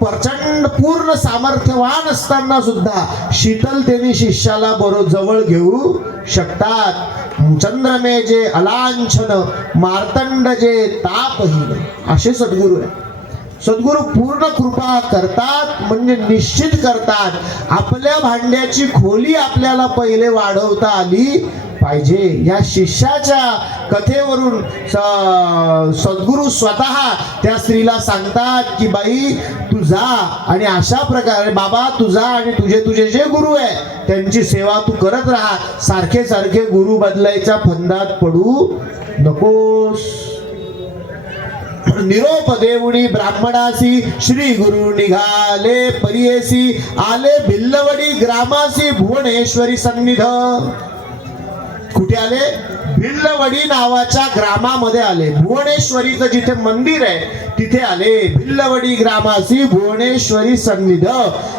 प्रचंड पूर्ण सामर्थ्यवान असताना सुद्धा शीतलतेने शिष्याला जवळ घेऊ शकतात. चंद्रमे जे अलांछन, मार्तंड जे तापहीन. असे सद्गुरू आहे. सद्गुरू पूर्ण कृपा करतात म्हणजे निश्चित करतात. आपल्या भांड्याची खोली आपल्याला पहिले वाढवता आली पाहिजे. या शिष्याच्या कथेवरून सद्गुरू स्वतः त्या स्त्रीला सांगतात की बाई तू जा आणि अशा प्रकारे बाबा तू जा आणि तुझे जे गुरु आहे त्यांची सेवा तू करत राहा. सारखे सारखे गुरु बदलायच्या फंदात पडू नकोस. निरोप देऊनी ब्राह्मणासी श्री गुरु निघाले परियेसी. आले भिल्लवडी ग्रामासी भुवनेश्वरी सन्निध. कुठे आले? भिल्लवडी नावाच्या ग्रामामध्ये आले. भुवनेश्वरीचं जिथे मंदिर आहे तिथे आले. भिल्लवडी ग्रामासी भुवनेश्वरी सन्निध.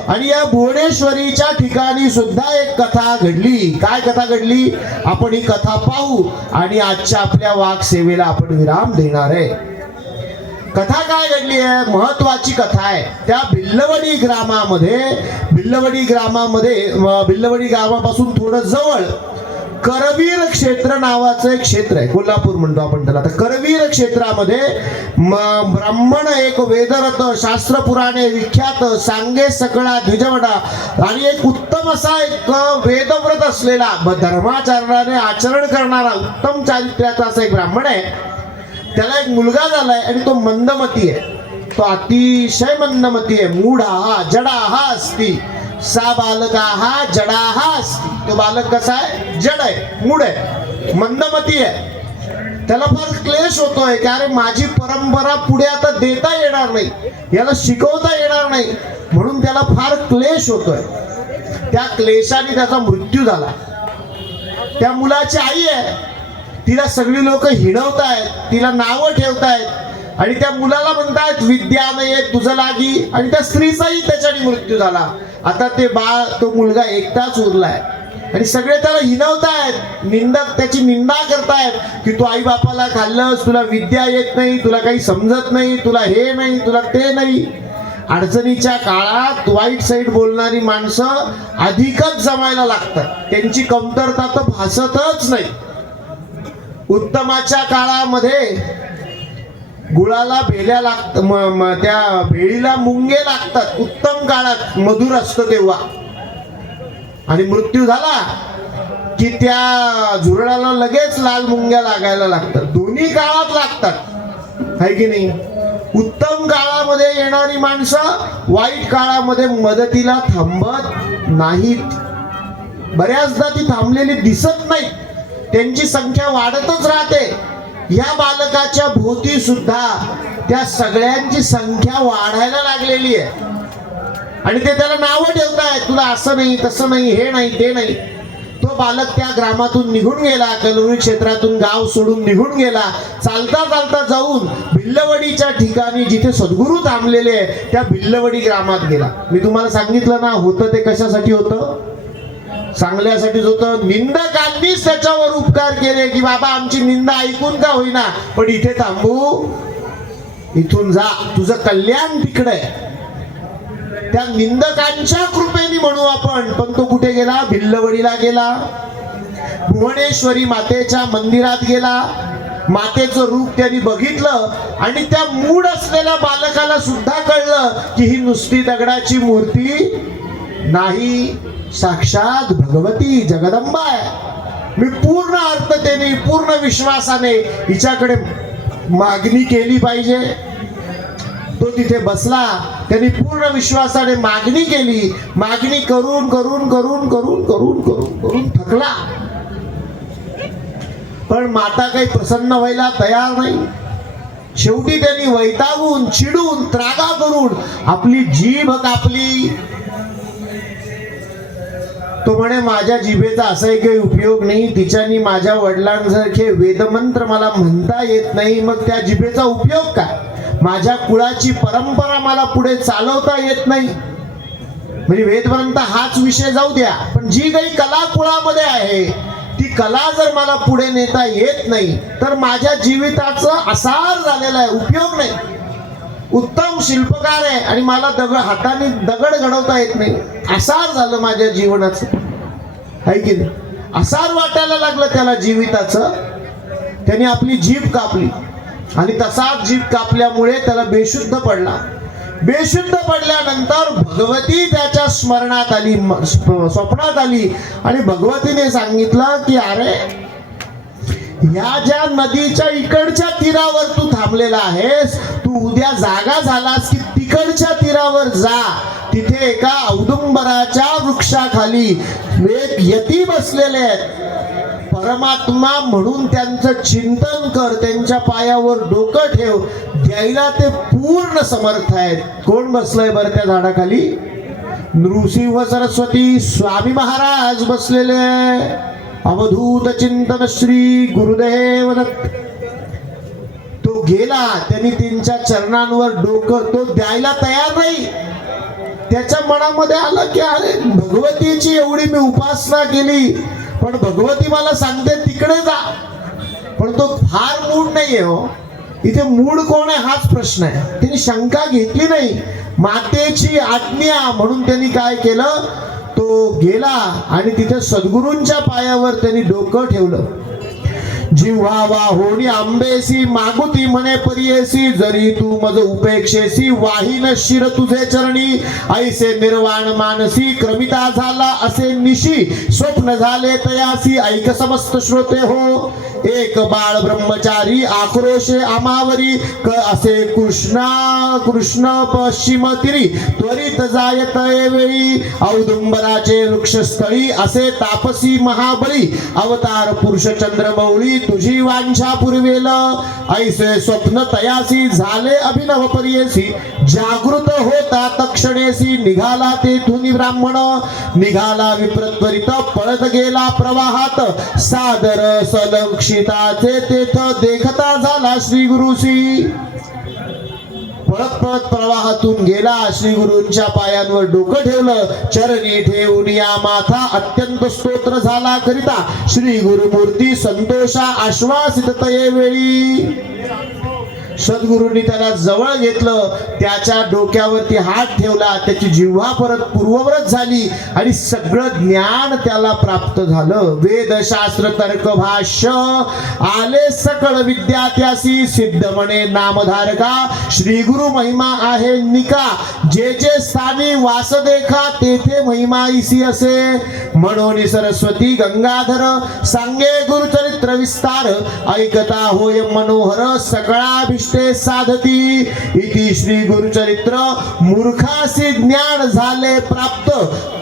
आणि या भुवनेश्वरीच्या ठिकाणी सुद्धा एक कथा घडली. काय कथा घडली आपण ही कथा पाहू आणि आजच्या आपल्या वाघ सेवेला आपण विराम देणार आहे. कथा काय घडली आहे, महत्वाची कथा आहे. त्या भिल्लवडी ग्रामापासून थोडं जवळ करवीर क्षेत्र नावाचं एक क्षेत्र आहे. कोल्हापूर म्हणतो आपण त्याला. तर करवीर क्षेत्रामध्ये ब्राह्मण एक वेदरथ, शास्त्र पुराणे विख्यात, सांगे सकळा द्विजवडा आणि एक उत्तम असा एक वेदव्रत असलेला, धर्माचरणाने आचरण करणारा, उत्तम चारित्र्याचा असा एक ब्राह्मण आहे. त्याला एक मुलगा झालाय आणि तो मंदमती आहे. तो अतिशय मंदमती आहे. मूढा जडाहा असती सा बालकाहा जडाहा असती. तो बालक कसा आहे, जड आहे, मूढ आहे, मंदमती आहे. त्याला फार क्लेश होतोय की अरे माझी परंपरा पुढे आता देता येणार नाही, याला शिकवता येणार नाही, म्हणून त्याला फार क्लेश होतोय. त्या क्लेशाने त्याचा मृत्यू झाला. त्या मुलाची आई आहे, तिला सगळी लोक हिणवतायत, तिला नावं ठेवतायत आणि त्या मुलाला म्हणतायत विद्या नाही तुझं लागी. आणि त्या स्त्रीचाही त्याच्याने मृत्यू झाला. आता ते बाळ, तो मुलगा एकटाच उरलाय आणि सगळे त्याला हिणवतायत, निंदक त्याची निंदा करतायत की तू आई बापाला खाल्लंस, तुला विद्या येत नाही, तुला काही समजत नाही, तुला हे नाही, तुला ते नाही. अडचणीच्या काळात वाईट साईड बोलणारी माणसं अधिकच जमायला लागतात. त्यांची कमतरता तर भासतच नाही. उत्तमाच्या काळामध्ये गुळाला भेल्या लागतात, त्या भेळीला मुंगे लागतात. उत्तम काळात मधुर असतं तेव्हा. आणि मृत्यू झाला की त्या झुरळाला लगेच लाल मुंग्या लागायला लागतात. दोन्ही काळात लागतात, है की नाही. उत्तम काळामध्ये येणारी माणसं वाईट काळामध्ये मदतीला थांबत नाहीत. बऱ्याचदा ती थांबलेली दिसत नाही, त्यांची संख्या वाढतच राहते. या बालकाच्या भोवती सुद्धा त्या सगळ्यांची संख्या वाढायला लागलेली आहे आणि ते त्याला नावं ठेवतायत, तुला असं नाही, तसं नाही, हे नाही, ते नाही. तो बालक त्या ग्रामातून निघून गेला, कलवरी क्षेत्रातून गाव सोडून निघून गेला. चालता चालता जाऊन भिल्लवडीच्या ठिकाणी जिथे सद्गुरू थांबलेले आहे त्या भिल्लवडी ग्रामात गेला. मी तुम्हाला सांगितलं ना, होतं ते कशासाठी होतं, चांगल्यासाठीच होतं. निंदकांनीच त्याच्यावर उपकार केले की बाबा आमची निंदा ऐकून का होईना, पण इथे थांबू, इथून जा, तुझं कल्याण तिकडे. त्या निंदकांच्या कृपेने म्हणू आपण. पण तो कुठे गेला, भिल्लवडीला गेला, भुवनेश्वरी मातेच्या मंदिरात गेला. मातेचं रूप त्यांनी बघितलं आणि त्या मूढ असलेल्या बालकाला सुद्धा कळलं की ही नुसती दगडाची मूर्ती नाही, साक्षात भगवती जगदंबा आहे. मी पूर्ण अर्थतेने, पूर्ण विश्वासाने हिच्याकडे मागणी केली पाहिजे. तो तिथे बसला, त्यांनी पूर्ण विश्वासाने मागणी केली. मागणी करून करून करून करून करून करून करून थकला. पण माता काही प्रसन्न व्हायला तयार नाही. शेवटी त्यांनी वैतागून, चिडून, त्रागा करून आपली जीभ कापली. तो म्हणे माझ्या जिभेचा असाही काही उपयोग नाही, तिच्यानी माझ्या वडिलांसारखे वेदमंत्र मला म्हणता येत नाही, मग त्या जिभेचा उपयोग काय. माझ्या कुळाची परंपरा मला पुढे चालवता येत नाही. म्हणजे वेदपर्यंत हाच विषय जाऊ द्या, पण जी काही कला कुळामध्ये आहे ती कला जर मला पुढे नेता येत नाही तर माझ्या जीविताचा असार झालेला आहे, उपयोग नाही. उत्तम शिल्पकार आहे आणि मला हाताने दगड घडवता येत नाही, असार झालं माझ्या जीवनाचं, आहे की नाही. असार वाटायला लागलं त्याला जीविताचं. त्याने आपली जीभ कापली आणि तसाच जीभ कापल्यामुळे त्याला बेशुद्ध पडला. बेशुद्ध पडल्यानंतर भगवती त्याच्या स्मरणात आली, स्वप्नात आली आणि भगवतीने सांगितलं की अरे ह्या ज्या नदीच्या इकडच्या तीरावर तू थांबलेला आहेस, तू उद्या जागा झालास की तिकडच्या तीरावर जा. तिथे एका औदुंबराच्या वृक्षाखाली एक यती बसलेले आहेत. परमात्मा म्हणून त्यांचं चिंतन कर, त्यांच्या पायावर डोकं ठेव, द्यायला ते पूर्ण समर्थ आहेत. कोण बसलंय बरं त्या झाडाखाली? नृसिंह सरस्वती स्वामी महाराज बसलेले. अवधूत चिंतन श्री गुरुदेव दत्त. तो गेला, त्यांनी त्यांच्या चरणांवर डोकं तो द्यायला तयार नाही. त्याच्या मनामध्ये आलं की अरे भगवतीची एवढी मी उपासना केली, पण भगवती मला सांगते तिकडे जा. पण तो फार मूड नाहीये हो. इथे मूड कोण आहे हाच प्रश्न आहे. त्यांनी शंका घेतली नाही. मातेची आज्ञा म्हणून त्यांनी काय केलं, तो गेला आणि तिथे सद्गुरूंच्या पायावर त्यांनी डोकं ठेवलं. जिव्हा वाहोनी आंबेसी मागुती म्हणे परियेसी, जरी तू मज उपेक्षेसी वाहीन शिर तुझे चरणी. ऐसे निर्वाण मानसी क्रमिता झाला असे निशी, स्वप्न झाले तयासी ऐक समस्त श्रोते हो. एक बाळ ब्रह्मचारी आक्रोशे आमावरी, असे कृष्ण पश्चिम तिरी त्वरित जायत वेळी. औदुंबराचे वृक्षस्थळी असे तापसी महाबळी, अवतार पुरुष चंद्रमौळी तुझी वांछा पुरवेल. ऐसे स्वप्न तयासी झाले अभिनव परियेसी, जागृत होता तक्षणेसी निघाला तेथून ब्राह्मण. निघाला विप्रत्वरित पळत गेला प्रवाहात, सादर सलक्षिताचे तेथ देखता झाला श्री गुरुसी. पळत पळत प्रवाहातून गेला, श्री गुरूंच्या पायांवर डोकं ठेवलं. चरणी ठेवून या माथा अत्यंत स्तोत्र झाला करिता, श्री गुरुमूर्ती संतोषा आश्वासित तये वेळी. सद्गुरूंनी त्याला जवळ घेतलं, त्याच्या डोक्यावरती हात ठेवला, त्याची जिव्हा परत पूर्ववत झाली आणि सगळं ज्ञान त्याला प्राप्त झालं. वेदशास्त्र तर्क भाष्य आले सकळ विद्या त्यासी, सिद्ध म्हणे नामधारका श्री गुरु महिमा आहे निका. जे जे स्थानी वास देखा तेथे महिमा इसी असे. म्हणून सरस्वती गंगाधर सांगे गुरुचरित्र विस्तार, ऐकता होय मनोहर सगळा साधती. इति श्री गुरुचरित्र मूर्खासी ज्ञान झाले प्राप्त,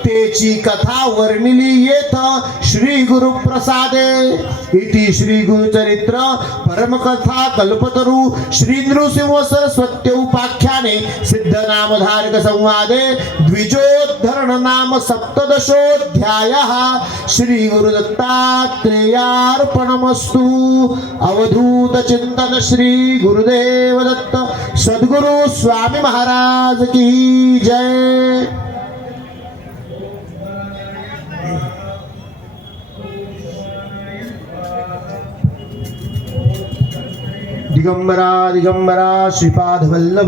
तेची कथा वर्णिली येथ श्री गुरु प्रसादे. इति श्री गुरुचरित्र परमकथा कल्पतरू श्री नृसिंह सरस्वत्य उपाख्याने सिद्ध नामधारक संवादे द्विजोद्धरण नाम सप्तदशोऽध्यायः. श्री गुरुदत्तात्रेयार्पणमस्तु. अवधूत चिंतन श्री गुरुदेव दत्त सद्गुरु स्वामी महाराज की जय. दिगंबरा दिगंबरा श्रीपाद वल्लभ